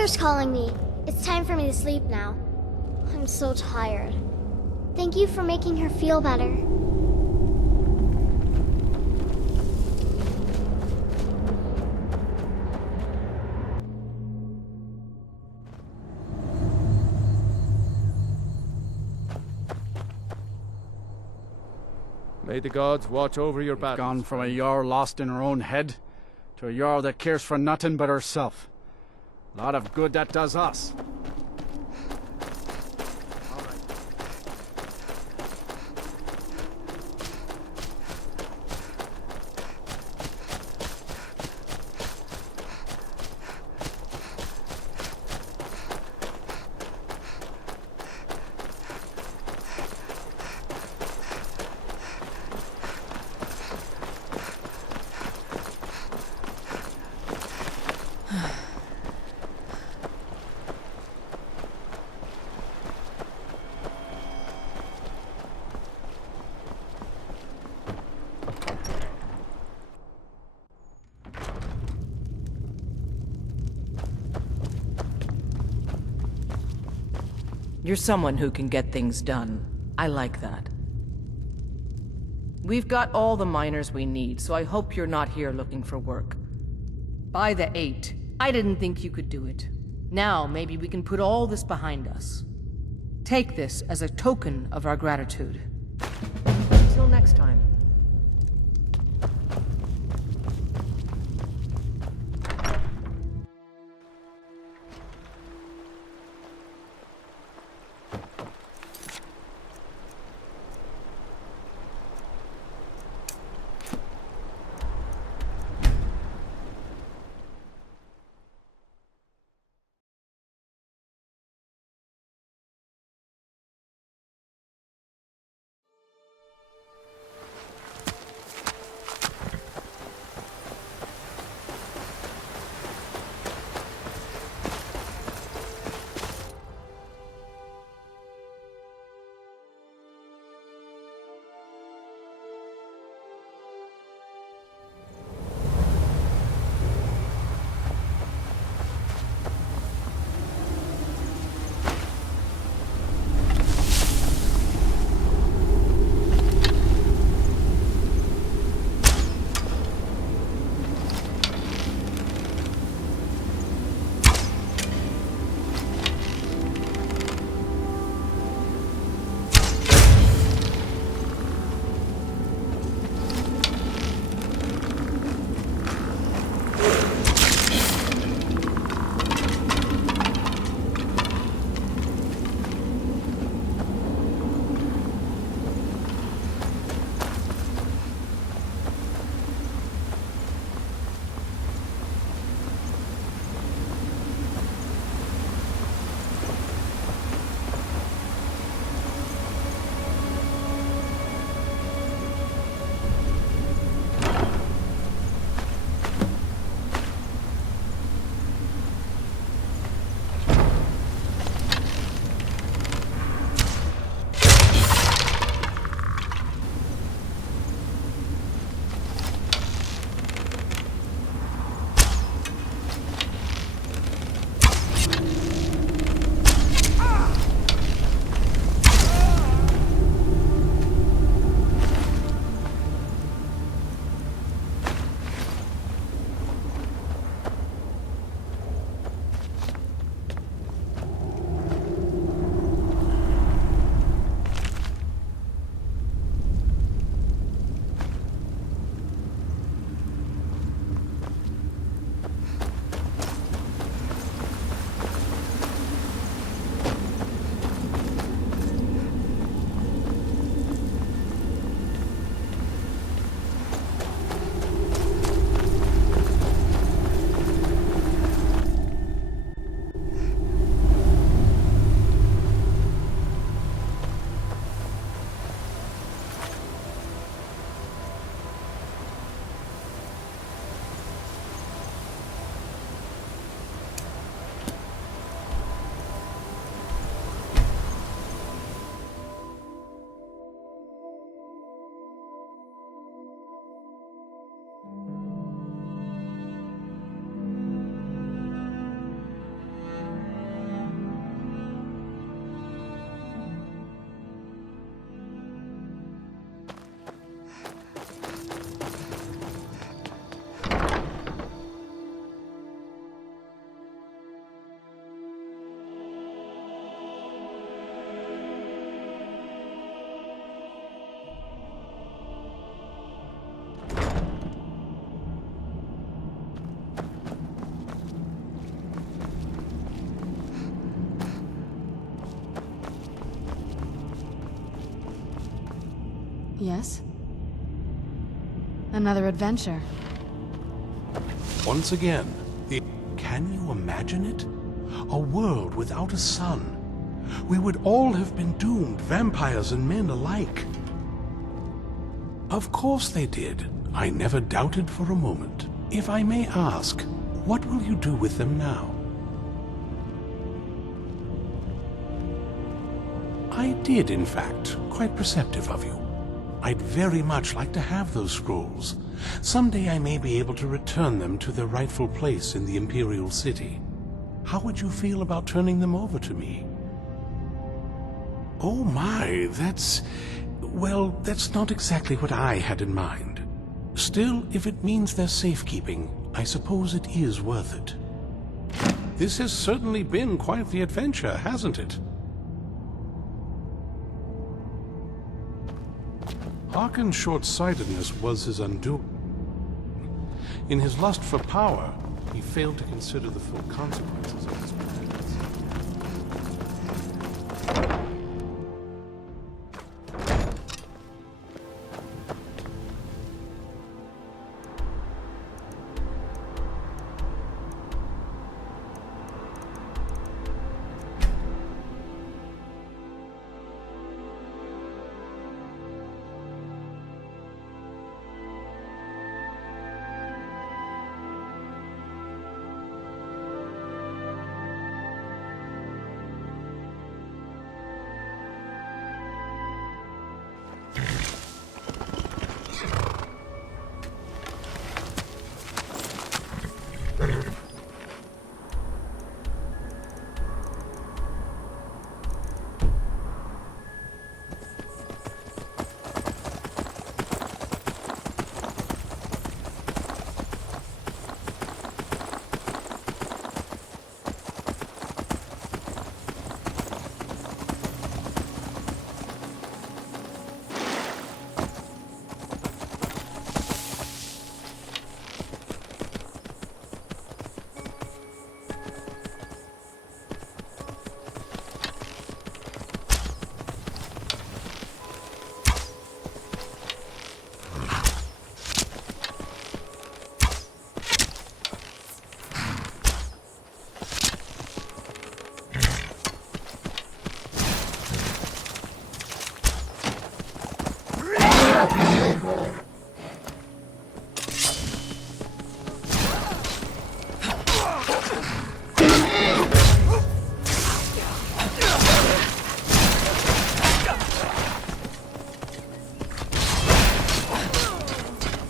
father's calling me. It's time for me to sleep now. I'm so tired. Thank you for making her feel better. May the gods watch over your battle. Gone from a Jarl lost in her own head to a Jarl that cares for nothing but herself. Lot of good that does us. You're someone who can get things done. I like that. We've got all the miners we need, so I hope you're not here looking for work. By the 8, I didn't think you could do it. Now, maybe we can put all this behind us. Take this as a token of our gratitude. Until next time. Yes? Another adventure. Once again, can you imagine it? A world without a sun. We would all have been doomed, vampires and men alike. Of course they did. I never doubted for a moment. If I may ask, what will you do with them now? I did, in fact. Quite perceptive of you. I'd very much like to have those scrolls. Someday I may be able to return them to their rightful place in the Imperial City. How would you feel about turning them over to me? Oh my, well, that's not exactly what I had in mind. Still, if it means their safekeeping, I suppose it is worth it. This has certainly been quite the adventure, hasn't it? Harkon's short-sightedness was his undoing. In his lust for power, he failed to consider the full consequences of his plans.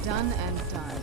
Done and done.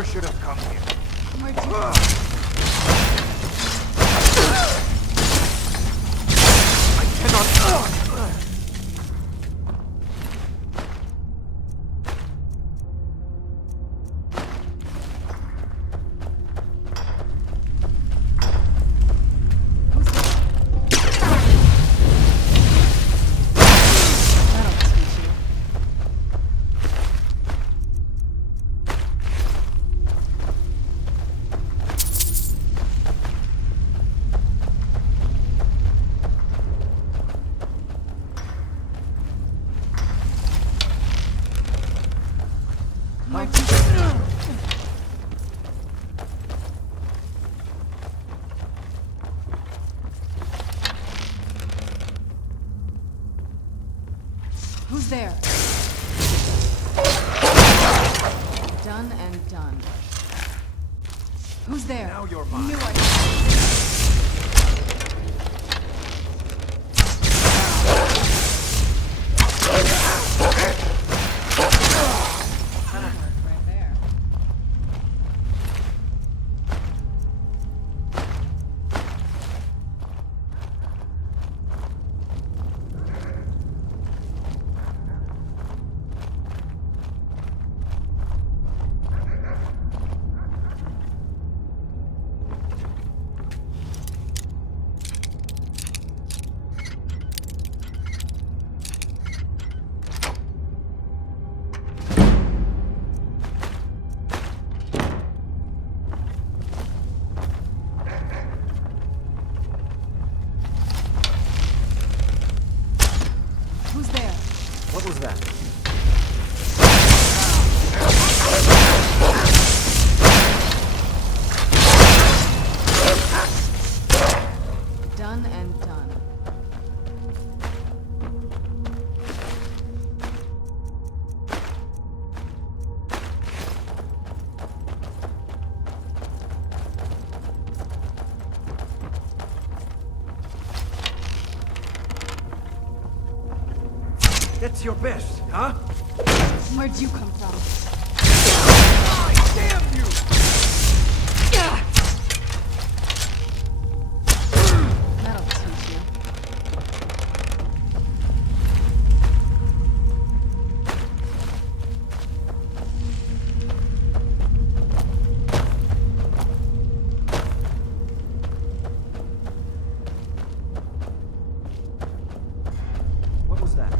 never should have come here. I cannot... Who's there? Done and done. Who's there? Now you're mine. Knew I... Right there. Who's there? What was that? Done and done. That's your best, huh? Where'd you come from? Damn you! That'll teach you. What was that?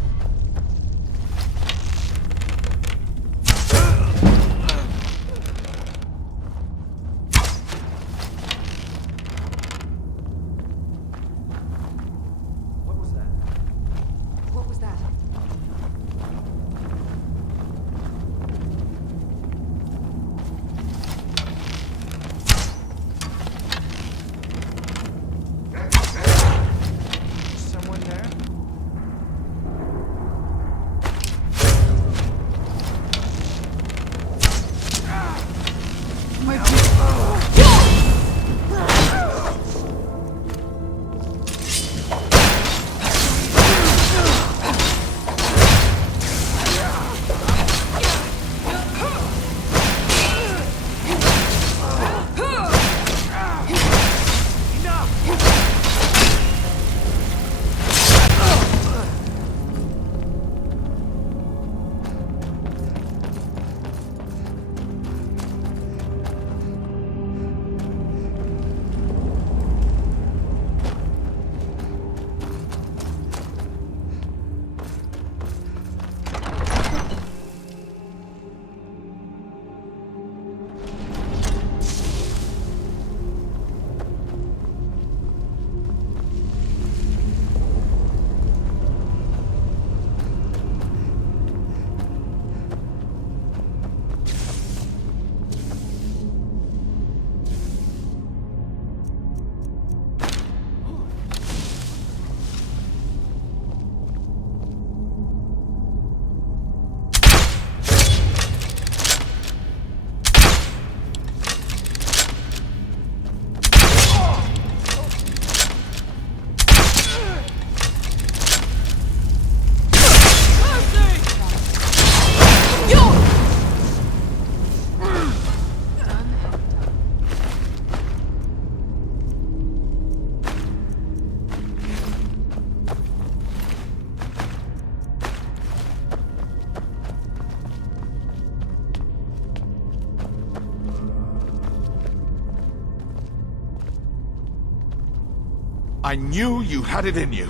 I knew you had it in you.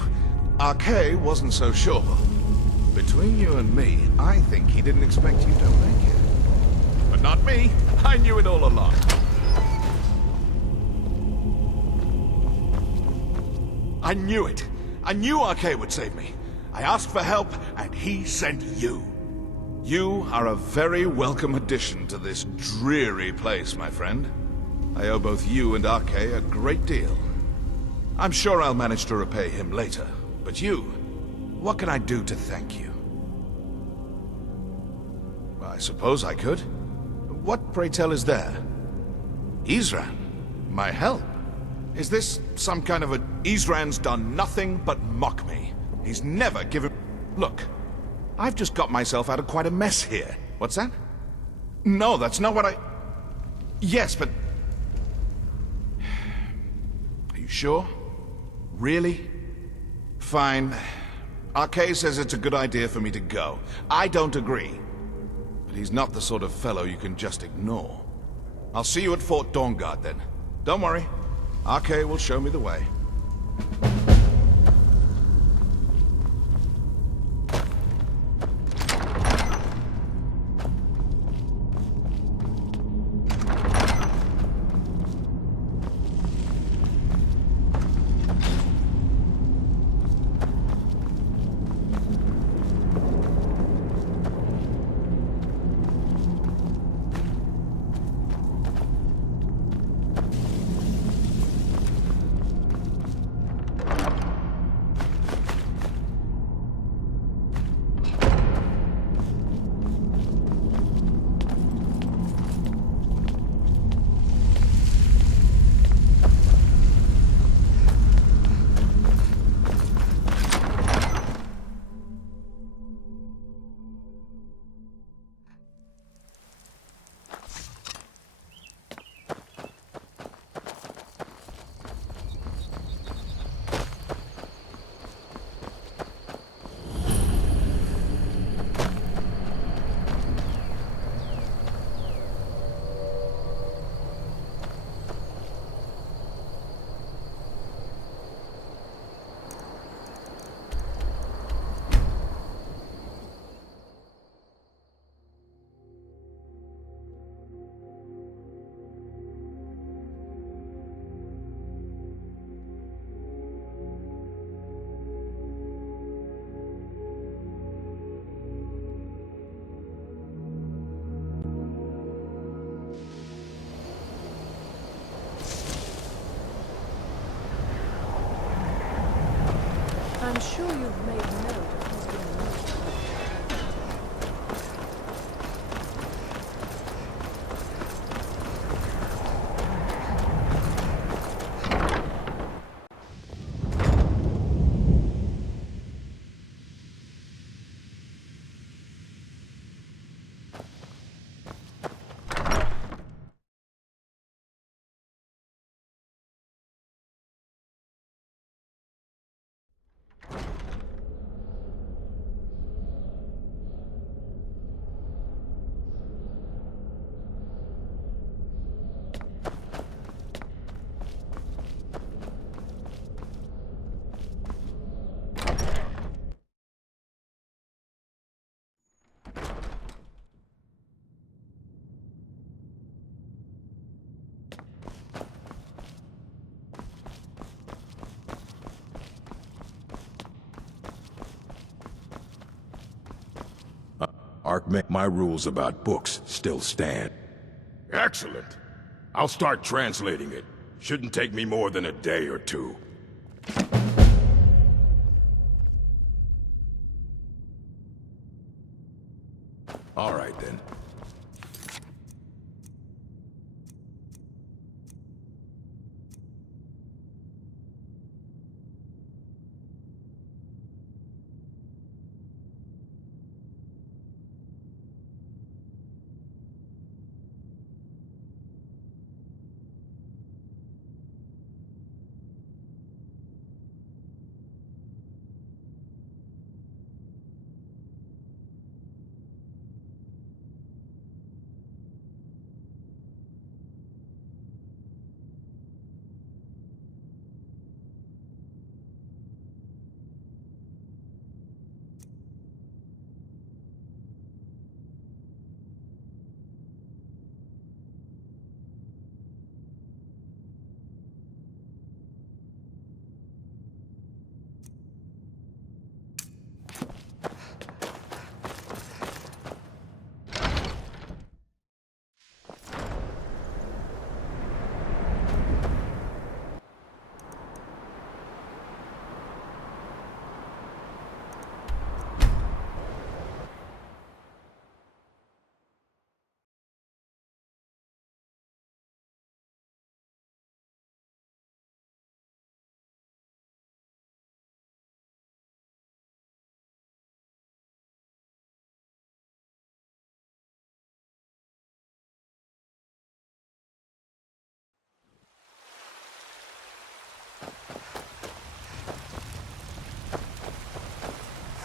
Archay wasn't so sure. Between you and me, I think he didn't expect you to make it. But not me. I knew it all along. I knew it. I knew Archay would save me. I asked for help, and he sent you. You are a very welcome addition to this dreary place, my friend. I owe both you and Archay a great deal. I'm sure I'll manage to repay him later. But you, what can I do to thank you? Well, I suppose I could. What, pray tell, is there? Isran, my help? Is this some kind of a... Isran's done nothing but mock me. He's never given... Look, I've just got myself out of quite a mess here. What's that? No, that's not what I... Yes, but... Are you sure? Really? Fine. Archay says it's a good idea for me to go. I don't agree. But he's not the sort of fellow you can just ignore. I'll see you at Fort Dawnguard then. Don't worry. Archay will show me the way. I'm sure you've made note of who's been moved. My rules about books still stand. Excellent. I'll start translating it. Shouldn't take me more than a day or two. All right, then.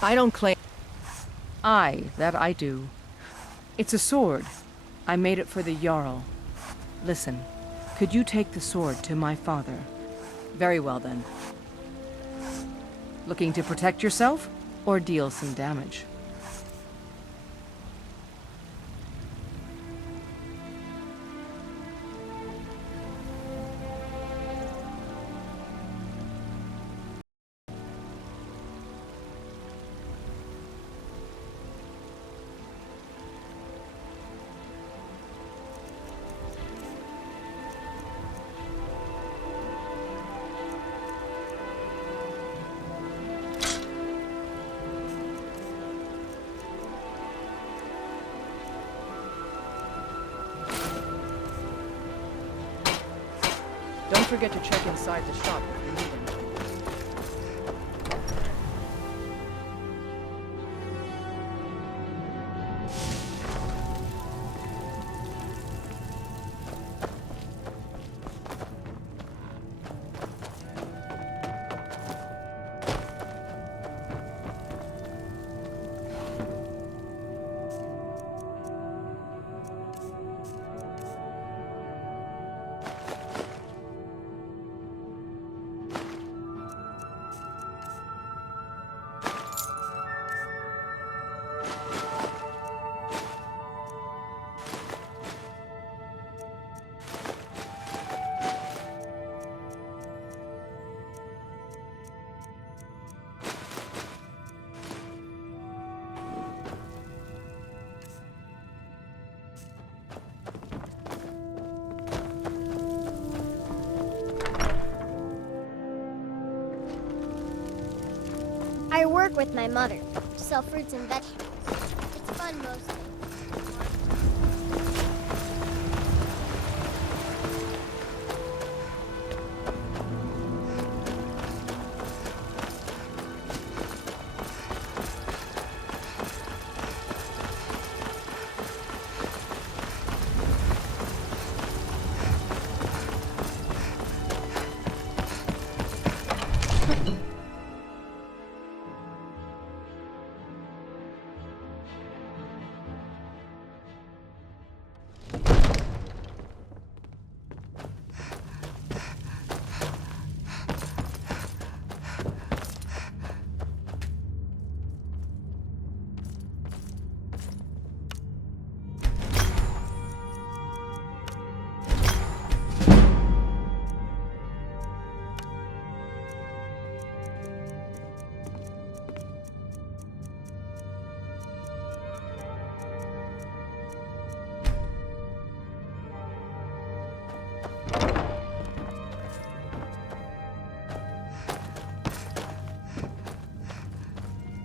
I don't claim... Aye, that I do. It's a sword. I made it for the Jarl. Listen, could you take the sword to my father? Very well, then. Looking to protect yourself, or deal some damage? Don't forget to check inside the shop if you need anything. I work with my mother to sell fruits and vegetables. It's fun mostly.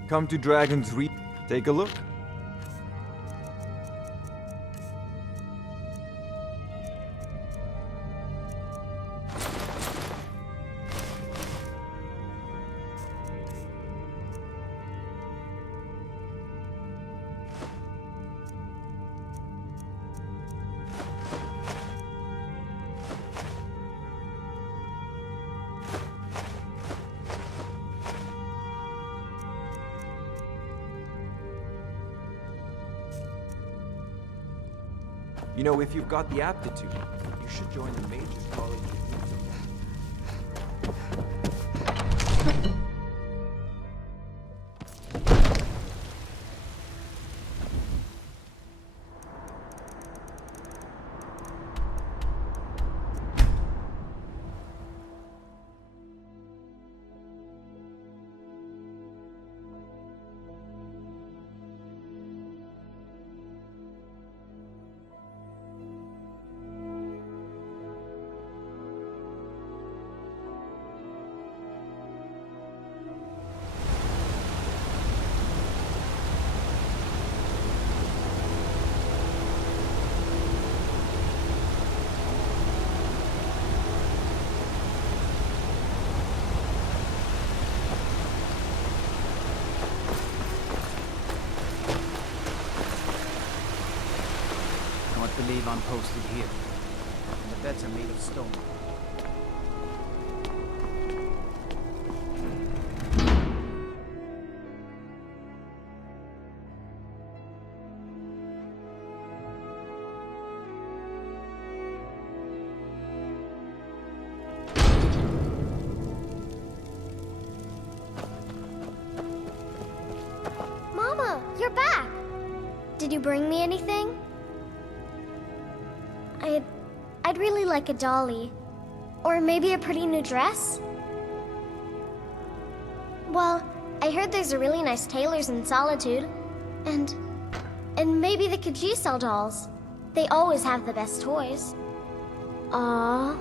Come to Dragon's Reach. Take a look. You know, if you've got the aptitude, you should join the Mages College of Wisdom. Believe I'm posted here. And the beds are made of stone. You're back! Did you bring me anything? I'd really like a dolly. Or maybe a pretty new dress? Well, I heard there's a really nice tailor's in Solitude. And maybe the Khajiit sell dolls. They always have the best toys. Aww.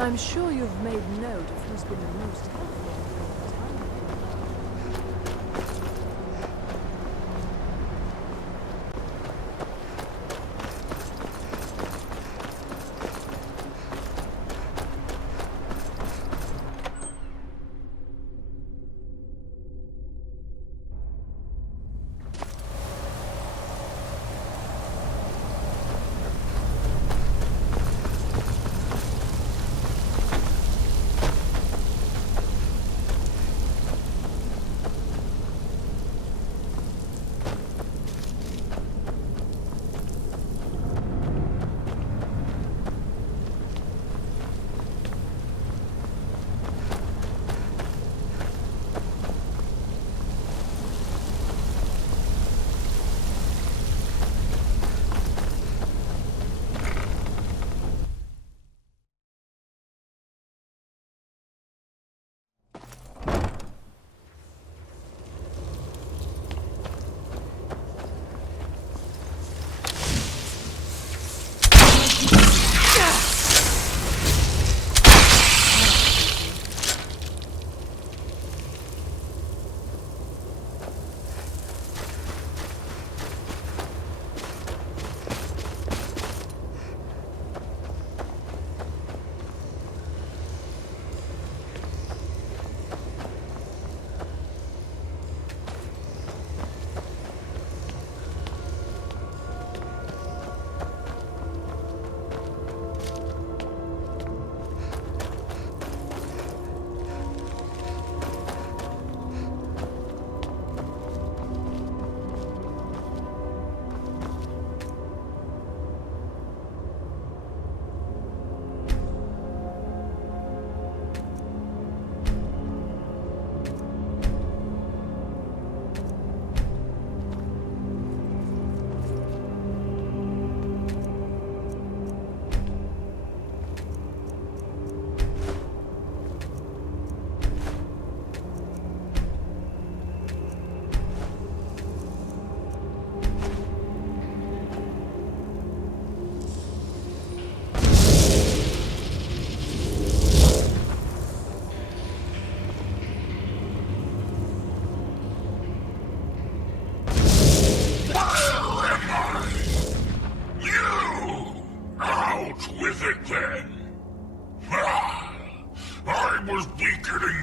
I'm sure you've made note of who's been the most helpful over the time.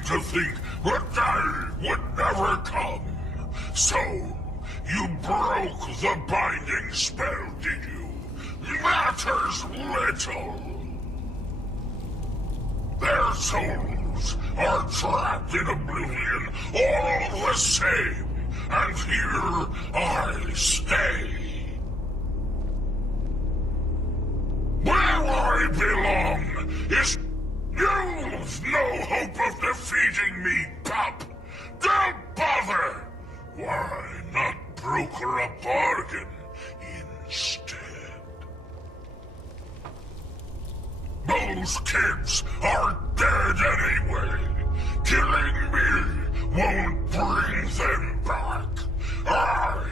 to think that day would never come. So, you broke the binding spell, did you? Matters little. Their souls are trapped in oblivion all the same, and here I stay. Where I belong is... You've no hope of defeating me, pup! Don't bother! Why not broker a bargain instead? Those kids are dead anyway. Killing me won't bring them back. I,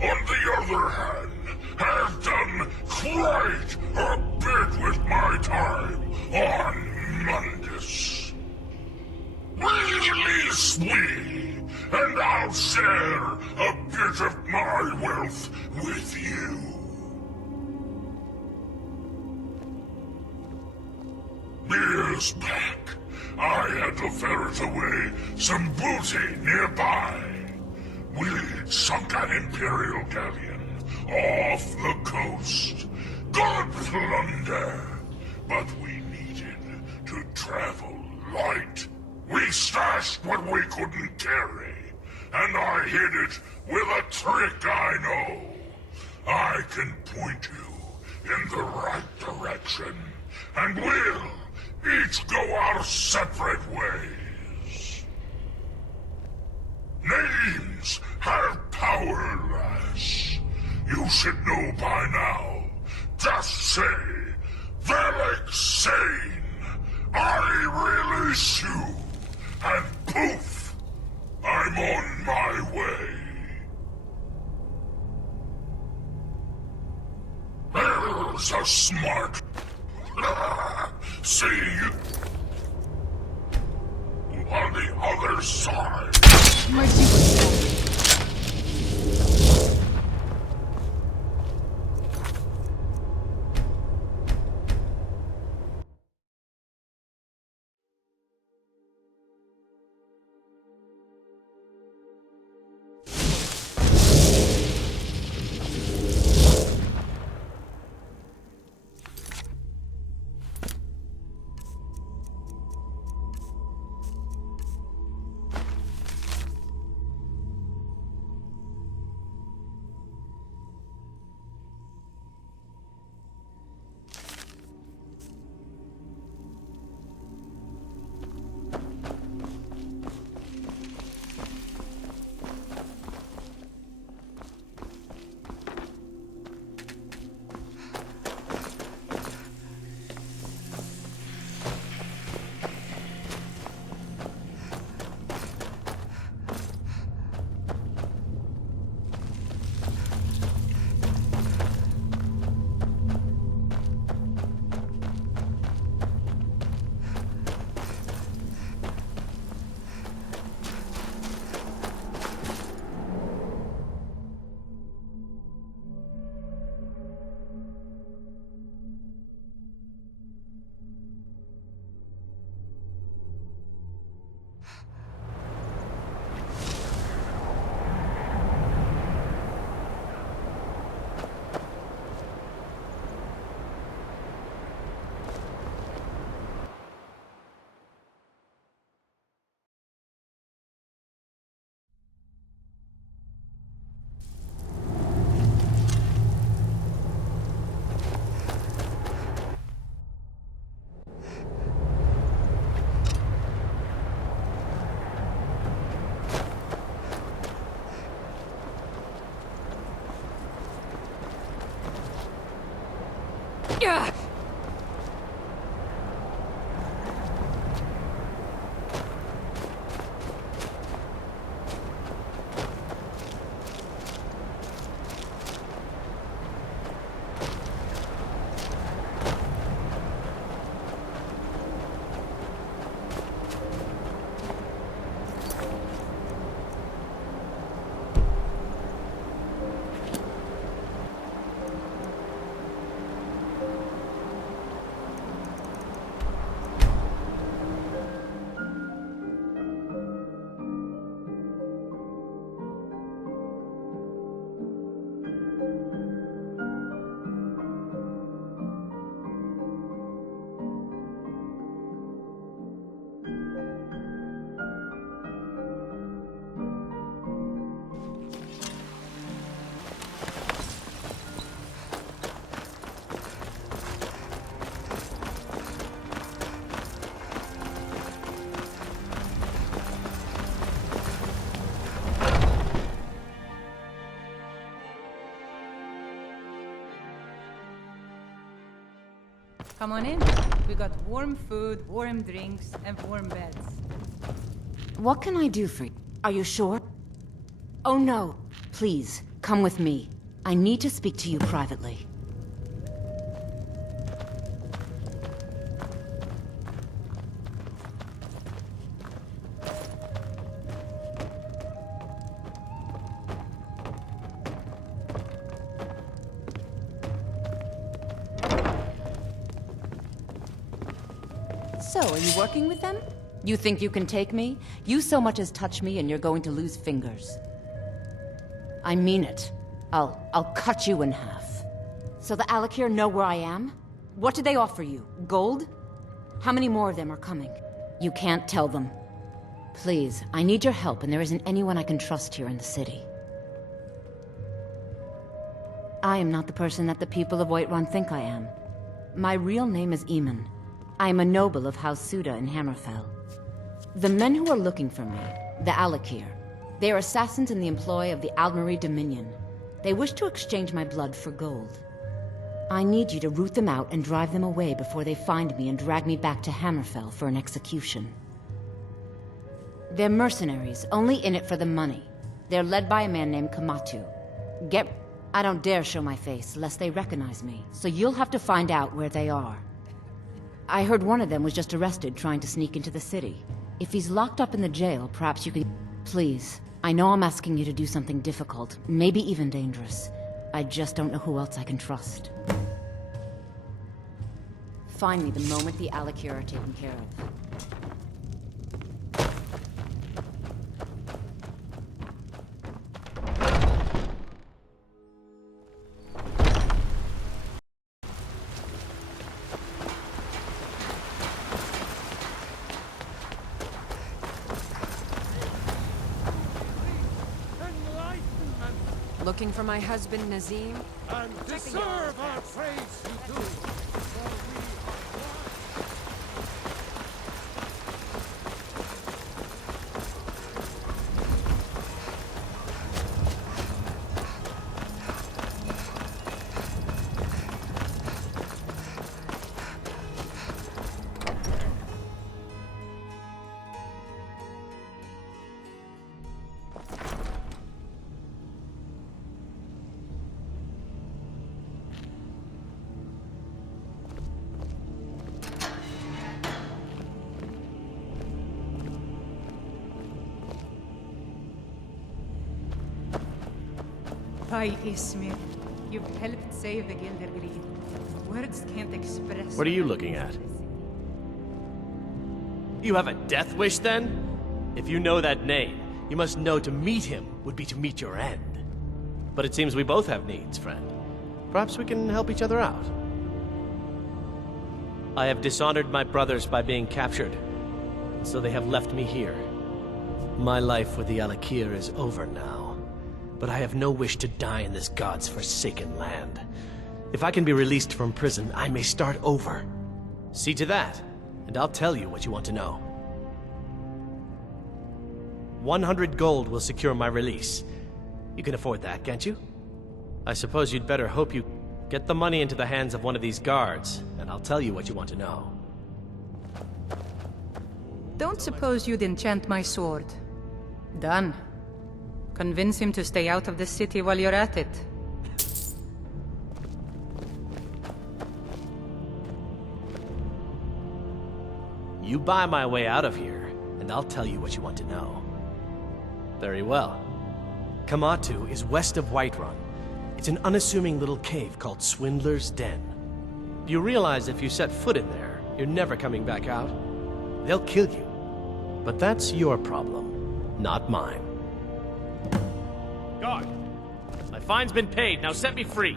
on the other hand, have done quite a bit with my time on Mundus. Release me, and I'll share a bit of my wealth with you. Years back, I had to ferret away some booty nearby. We'd sunk an Imperial galleon off the coast. Good plunder, but we needed to travel light. We stashed what we couldn't carry, and I hid it with a trick I know. I can point you in the right direction, and we'll each go our separate ways. Names have power, lass. You should know by now. Just say, Velik Sane, I release you, and poof, I'm on my way. There's a smart... See you... other side. Come on in. We got warm food, warm drinks, and warm beds. What can I do for you? Are you sure? Oh no. Please, come with me. I need to speak to you privately. So, are you working with them? You think you can take me? You so much as touch me and you're going to lose fingers. I mean it. I'll cut you in half. So the Alakir know where I am? What did they offer you? Gold? How many more of them are coming? You can't tell them. Please, I need your help and there isn't anyone I can trust here in the city. I am not the person that the people of Whiterun think I am. My real name is Eamon. I am a noble of House Suda in Hammerfell. The men who are looking for me, the Alakir, they are assassins in the employ of the Aldmeri Dominion. They wish to exchange my blood for gold. I need you to root them out and drive them away before they find me and drag me back to Hammerfell for an execution. They're mercenaries, only in it for the money. They're led by a man named Kamatu. I don't dare show my face, lest they recognize me, so you'll have to find out where they are. I heard one of them was just arrested trying to sneak into the city. If he's locked up in the jail, perhaps you can... Please. I know I'm asking you to do something difficult, maybe even dangerous. I just don't know who else I can trust. Find me the moment the Alakir are taken care of. Looking for my husband, Nazim? And deserve our praise you do. By Ismir, you've helped save the Gilder Green. Words can't express... What are you looking at? You have a death wish, then? If you know that name, you must know to meet him would be to meet your end. But it seems we both have needs, friend. Perhaps we can help each other out. I have dishonored my brothers by being captured, so they have left me here. My life with the Alakir is over now. But I have no wish to die in this god's forsaken land. If I can be released from prison, I may start over. See to that, and I'll tell you what you want to know. 100 gold will secure my release. You can afford that, can't you? I suppose you'd better hope you get the money into the hands of one of these guards, and I'll tell you what you want to know. Don't suppose you'd enchant my sword. Done. Convince him to stay out of the city while you're at it. You buy my way out of here, and I'll tell you what you want to know. Very well. Kamatu is west of Whiterun. It's an unassuming little cave called Swindler's Den. You realize if you set foot in there, you're never coming back out? They'll kill you. But that's your problem, not mine. Guard! My fine's been paid, now set me free!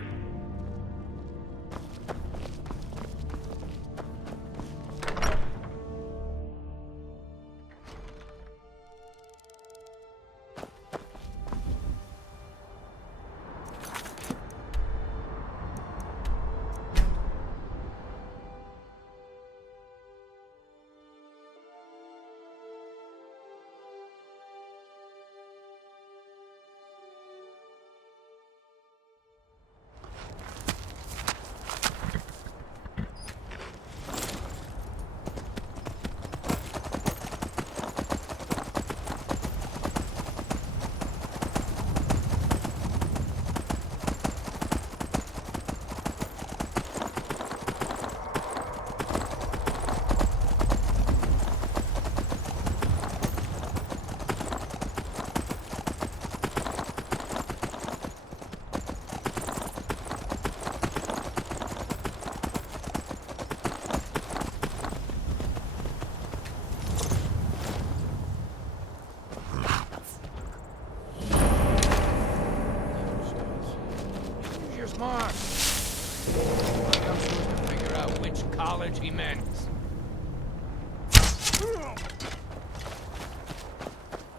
Mark. I'm supposed to figure out which college he meant.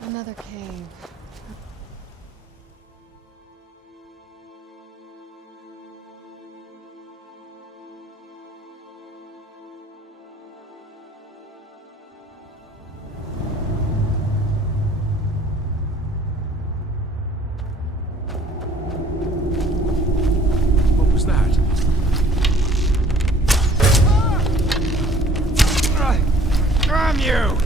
Another cave. Damn you!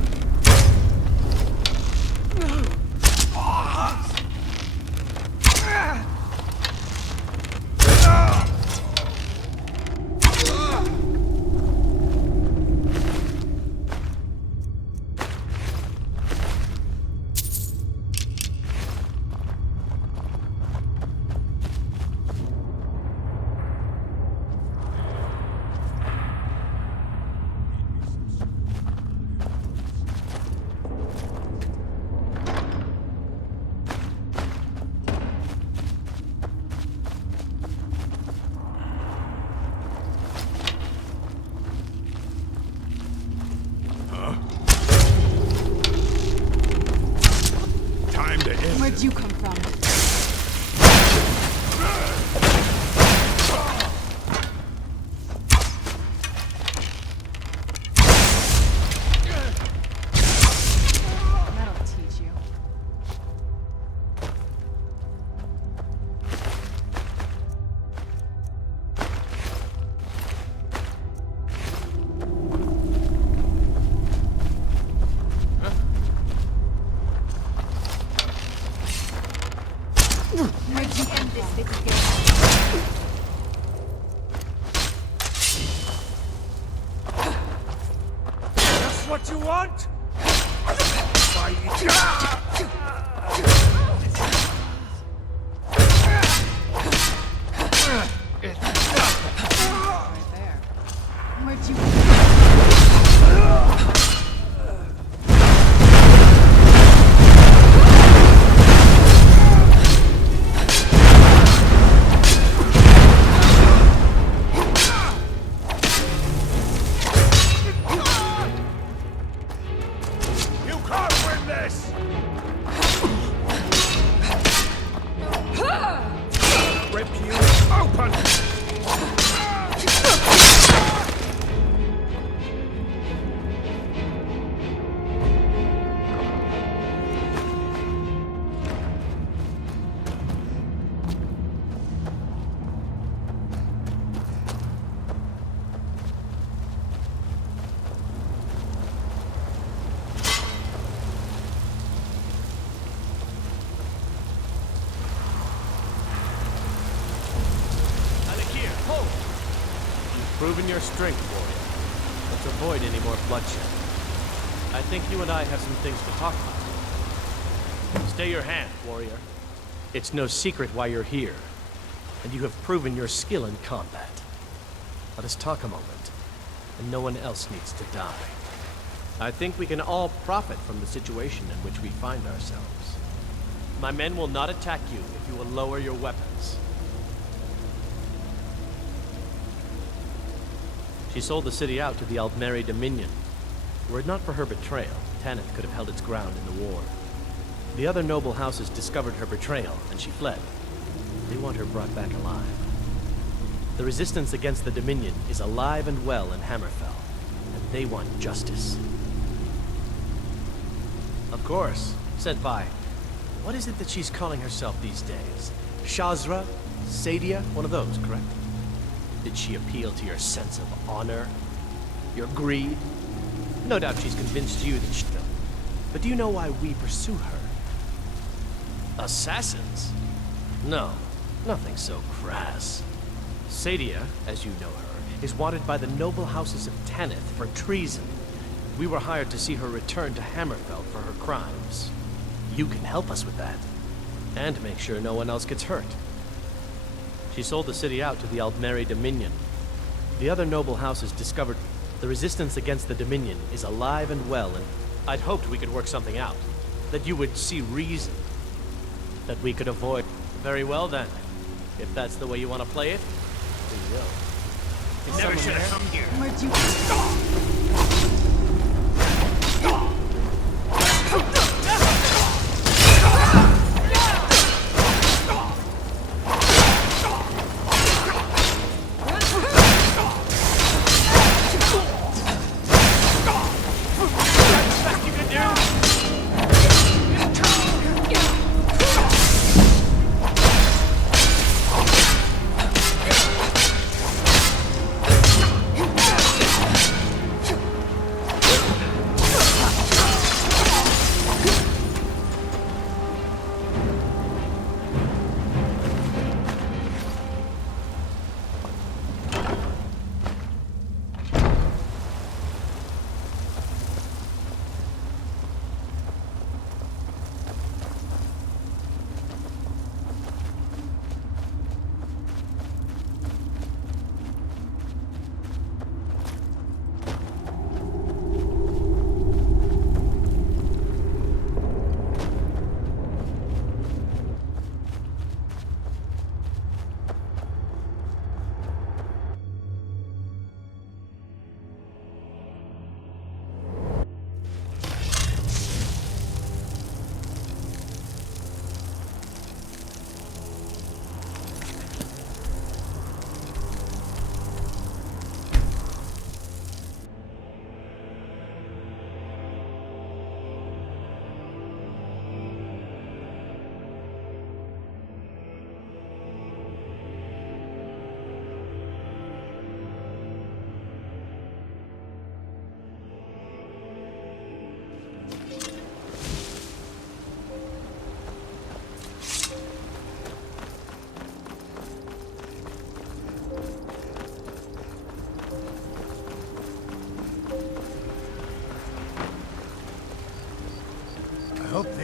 Where'd you end this little game? That's what you want? Where'd you... You can't win this! Rip you open! Proven your strength, warrior. Let's avoid any more bloodshed. I think you and I have some things to talk about. Stay your hand, warrior. It's no secret why you're here, and you have proven your skill in combat. Let us talk a moment, and no one else needs to die. I think we can all profit from the situation in which we find ourselves. My men will not attack you if you will lower your weapons. She sold the city out to the Aldmeri Dominion. Were it not for her betrayal, Tanith could have held its ground in the war. The other noble houses discovered her betrayal, and she fled. They want her brought back alive. The resistance against the Dominion is alive and well in Hammerfell, and they want justice. Of course, Senpai. What is it that she's calling herself these days? Shazra? Sadia? One of those, correct? Did she appeal to your sense of honor? Your greed? No doubt she's convinced you that she... But do you know why we pursue her? Assassins? No, nothing so crass. Sadia, as you know her, is wanted by the noble houses of Tanith for treason. We were hired to see her return to Hammerfell for her crimes. You can help us with that, and make sure no one else gets hurt. She sold the city out to the Aldmeri Dominion. The other noble houses discovered the resistance against the Dominion is alive and well, and I'd hoped we could work something out. That you would see reason. That we could avoid... Very well then. If that's the way you want to play it, we will. You never should have come here. Where'd you...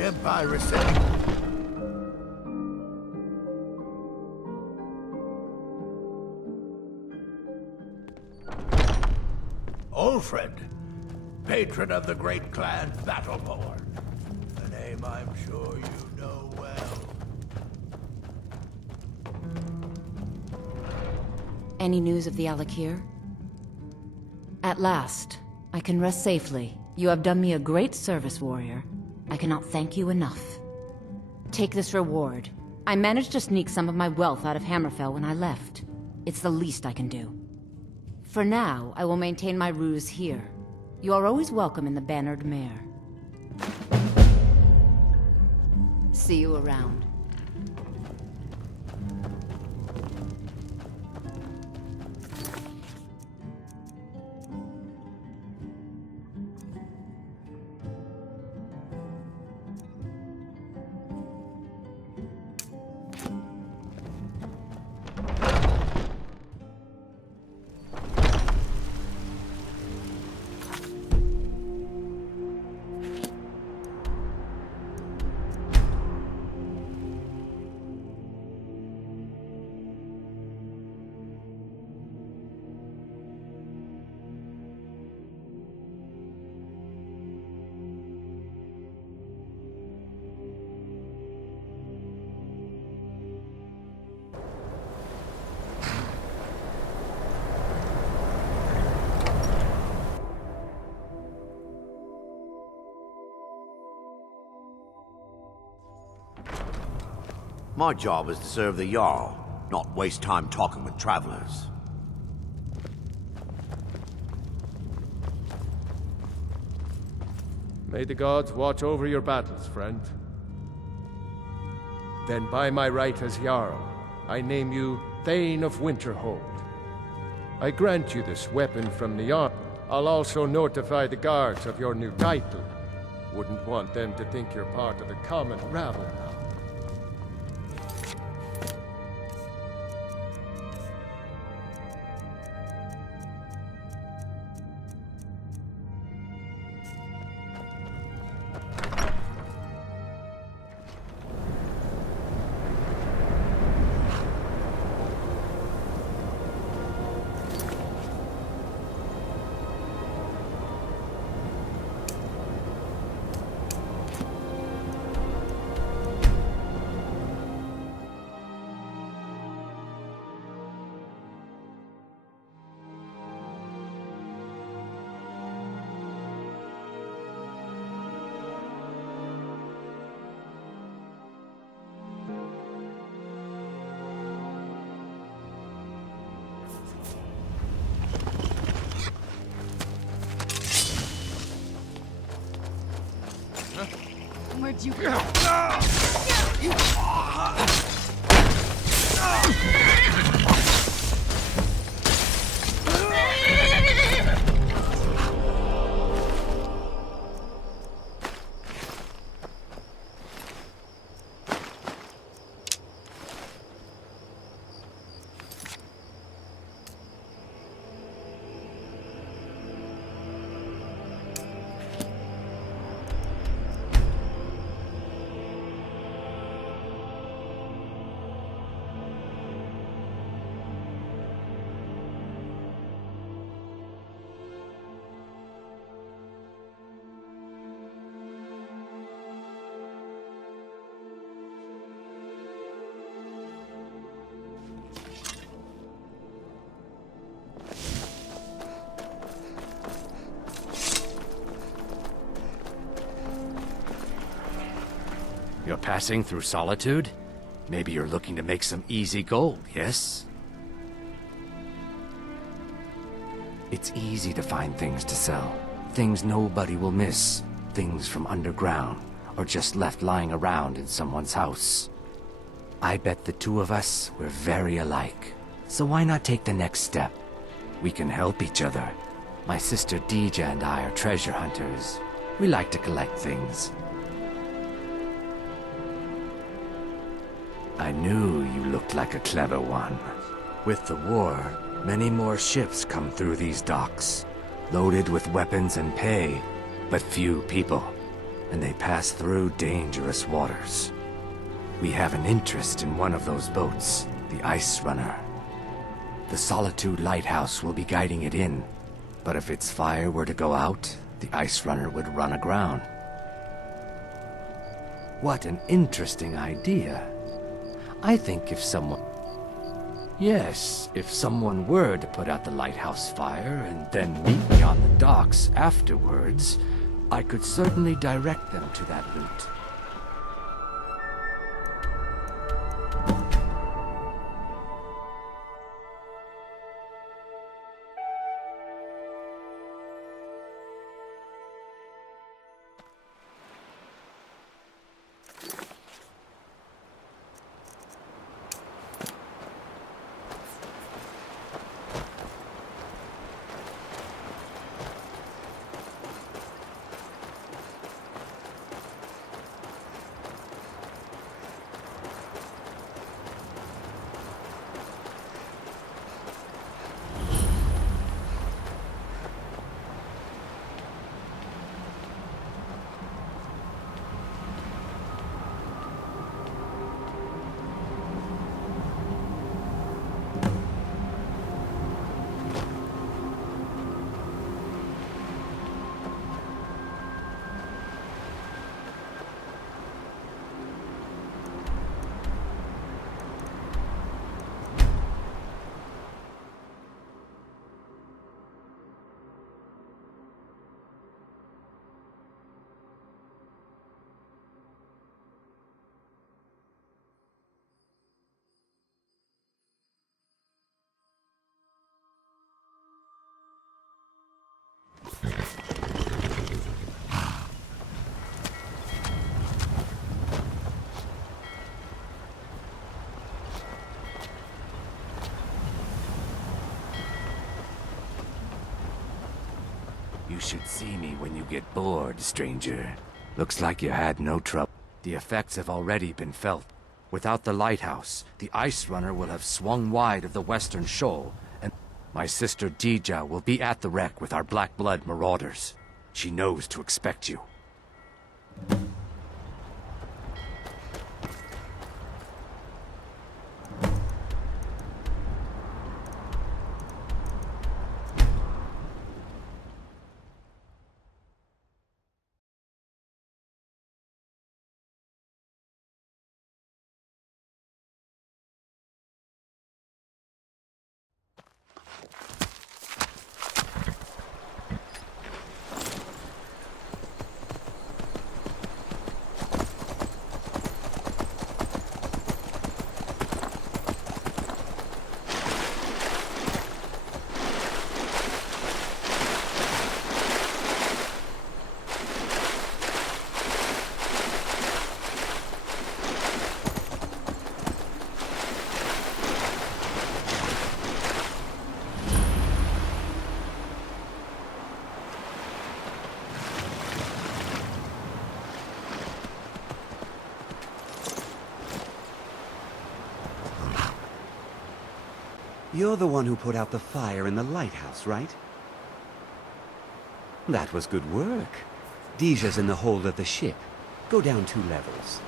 clear piracy. Ulfred, patron of the great clan Battleborn. A name I'm sure you know well. Any news of the Alakir? At last, I can rest safely. You have done me a great service, warrior. I cannot thank you enough. Take this reward. I managed to sneak some of my wealth out of Hammerfell when I left. It's the least I can do. For now, I will maintain my ruse here. You are always welcome in the Bannered Mare. See you around. My job is to serve the Jarl, not waste time talking with travelers. May the gods watch over your battles, friend. Then by my right as Jarl, I name you Thane of Winterhold. I grant you this weapon from the Jarl. I'll also notify the guards of your new title. Wouldn't want them to think you're part of the common rabble now. Where'd you go? You're passing through Solitude? Maybe you're looking to make some easy gold, yes? It's easy to find things to sell. Things nobody will miss. Things from underground, or just left lying around in someone's house. I bet the two of us, we're very alike. So why not take the next step? We can help each other. My sister Dija and I are treasure hunters. We like to collect things. I knew you looked like a clever one. With the war, many more ships come through these docks, loaded with weapons and pay, but few people. and they pass through dangerous waters. We have an interest in one of those boats, the Ice Runner. The Solitude Lighthouse will be guiding it in, but if its fire were to go out, the Ice Runner would run aground. What an interesting idea. I think if someone... Yes, if someone were to put out the lighthouse fire and then meet me on the docks afterwards, I could certainly direct them to that loot. You should see me when you get bored, stranger. Looks like you had no trouble. The effects have already been felt. Without the lighthouse, the Ice Runner will have swung wide of the western shoal, and my sister Dija will be at the wreck with our Black Blood marauders. She knows to expect you. You're the one who put out the fire in the lighthouse, right? That was good work. Dija's in the hold of the ship. Go down 2 levels.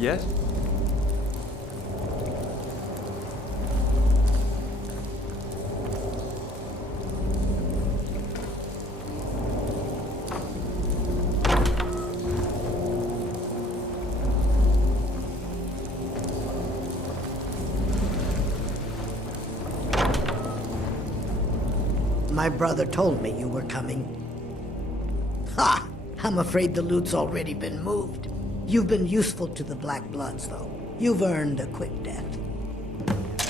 Yes? My brother told me you were coming. Ha! I'm afraid the loot's already been moved. You've been useful to the Black Bloods, though. You've earned a quick death.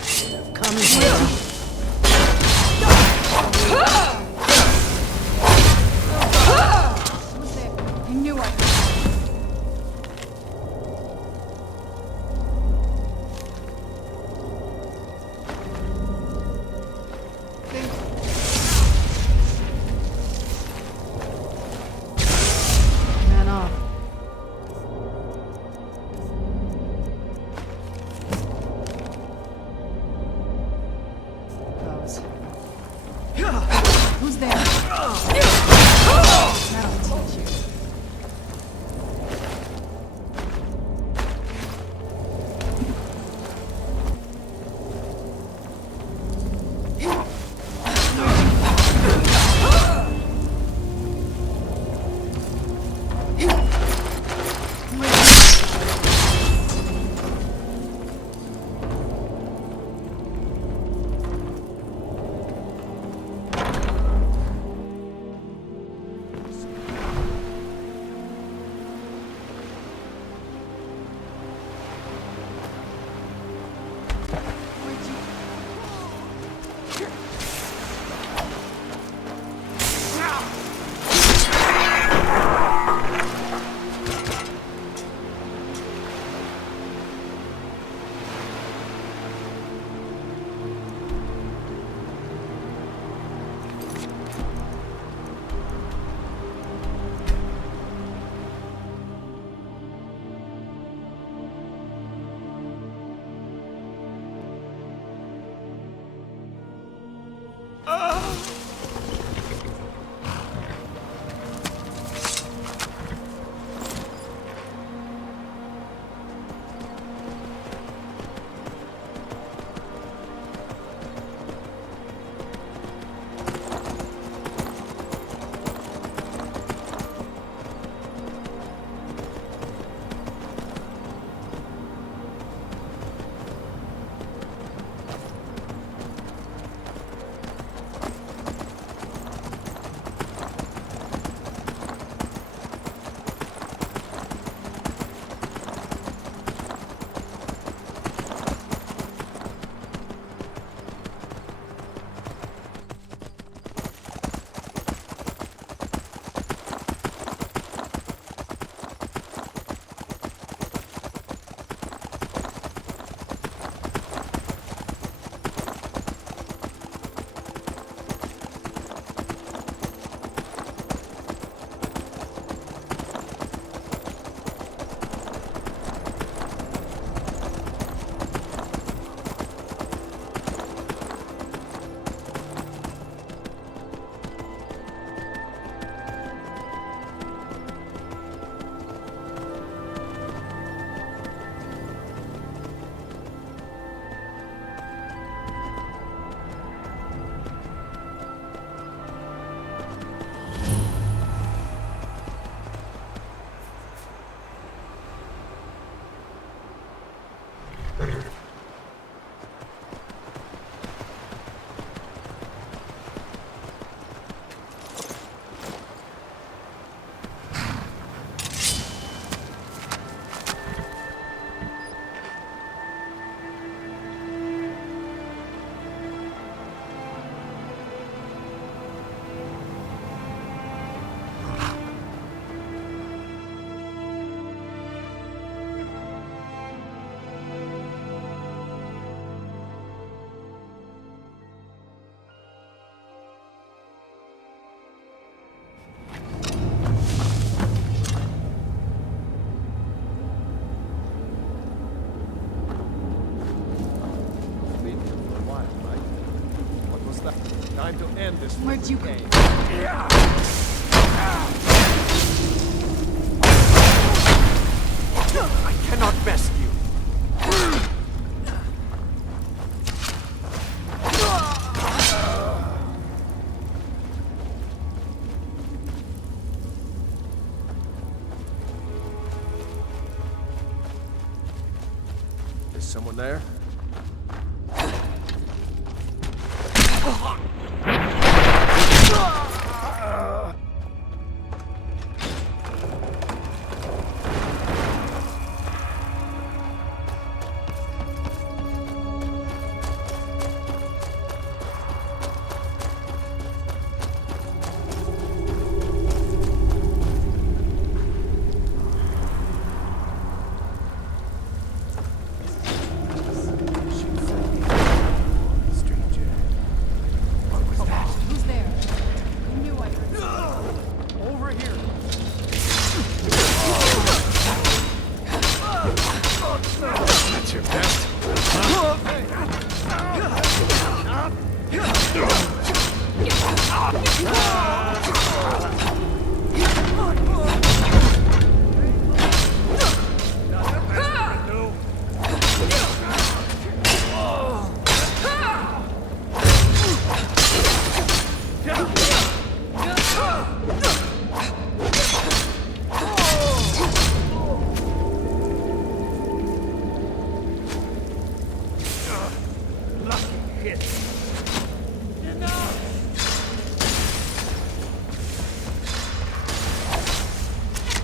Should have come here. I knew I... Time to end this. Where'd you go? I cannot best you. Is someone there? Who's there? I knew I heard. Over here. That's your best.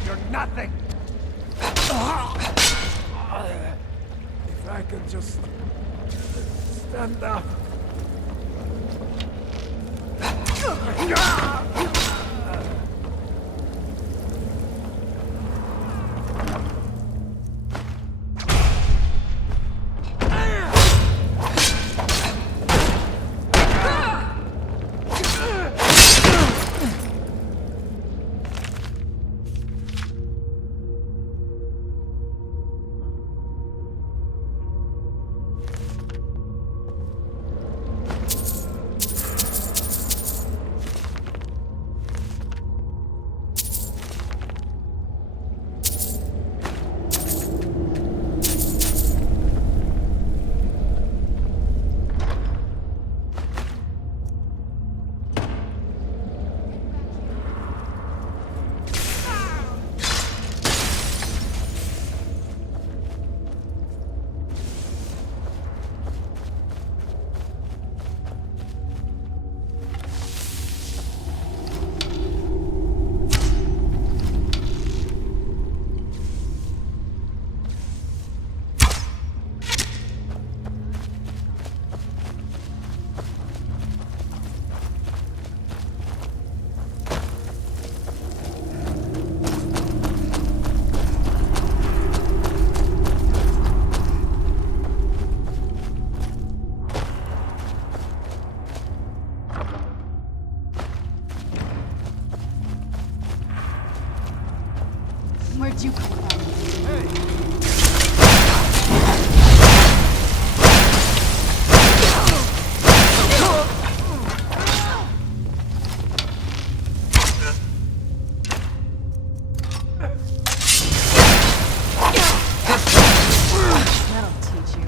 You're nothing. If I could just stand up. Where'd you come from? That'll teach you.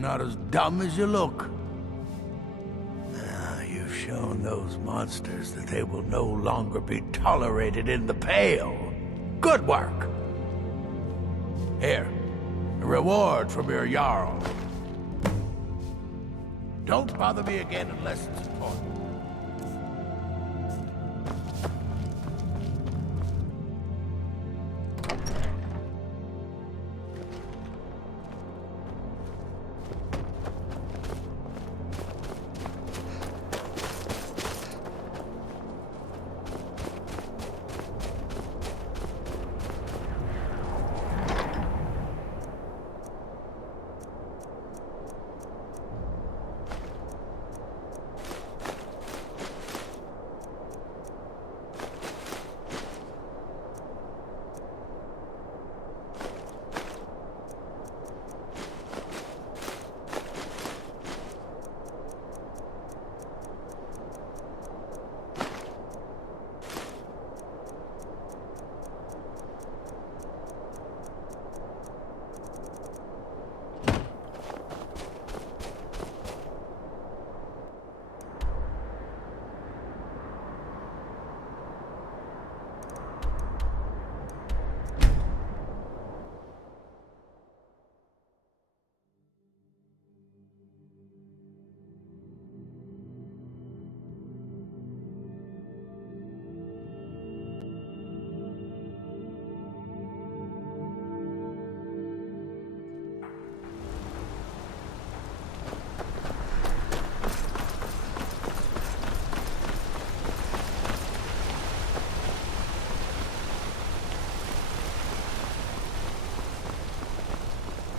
not as dumb as you look. You've shown those monsters that they will no longer be tolerated in the Pale. Good work. Here, a reward from your Jarl. Don't bother me again unless it's important.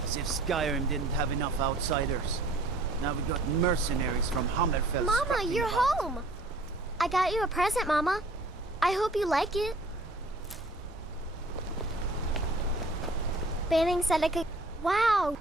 As if Skyrim didn't have enough outsiders. Now we got mercenaries from Hammerfell. Mama, you're home! I got you a present, Mama. I hope you like it. Banning said I could... Wow!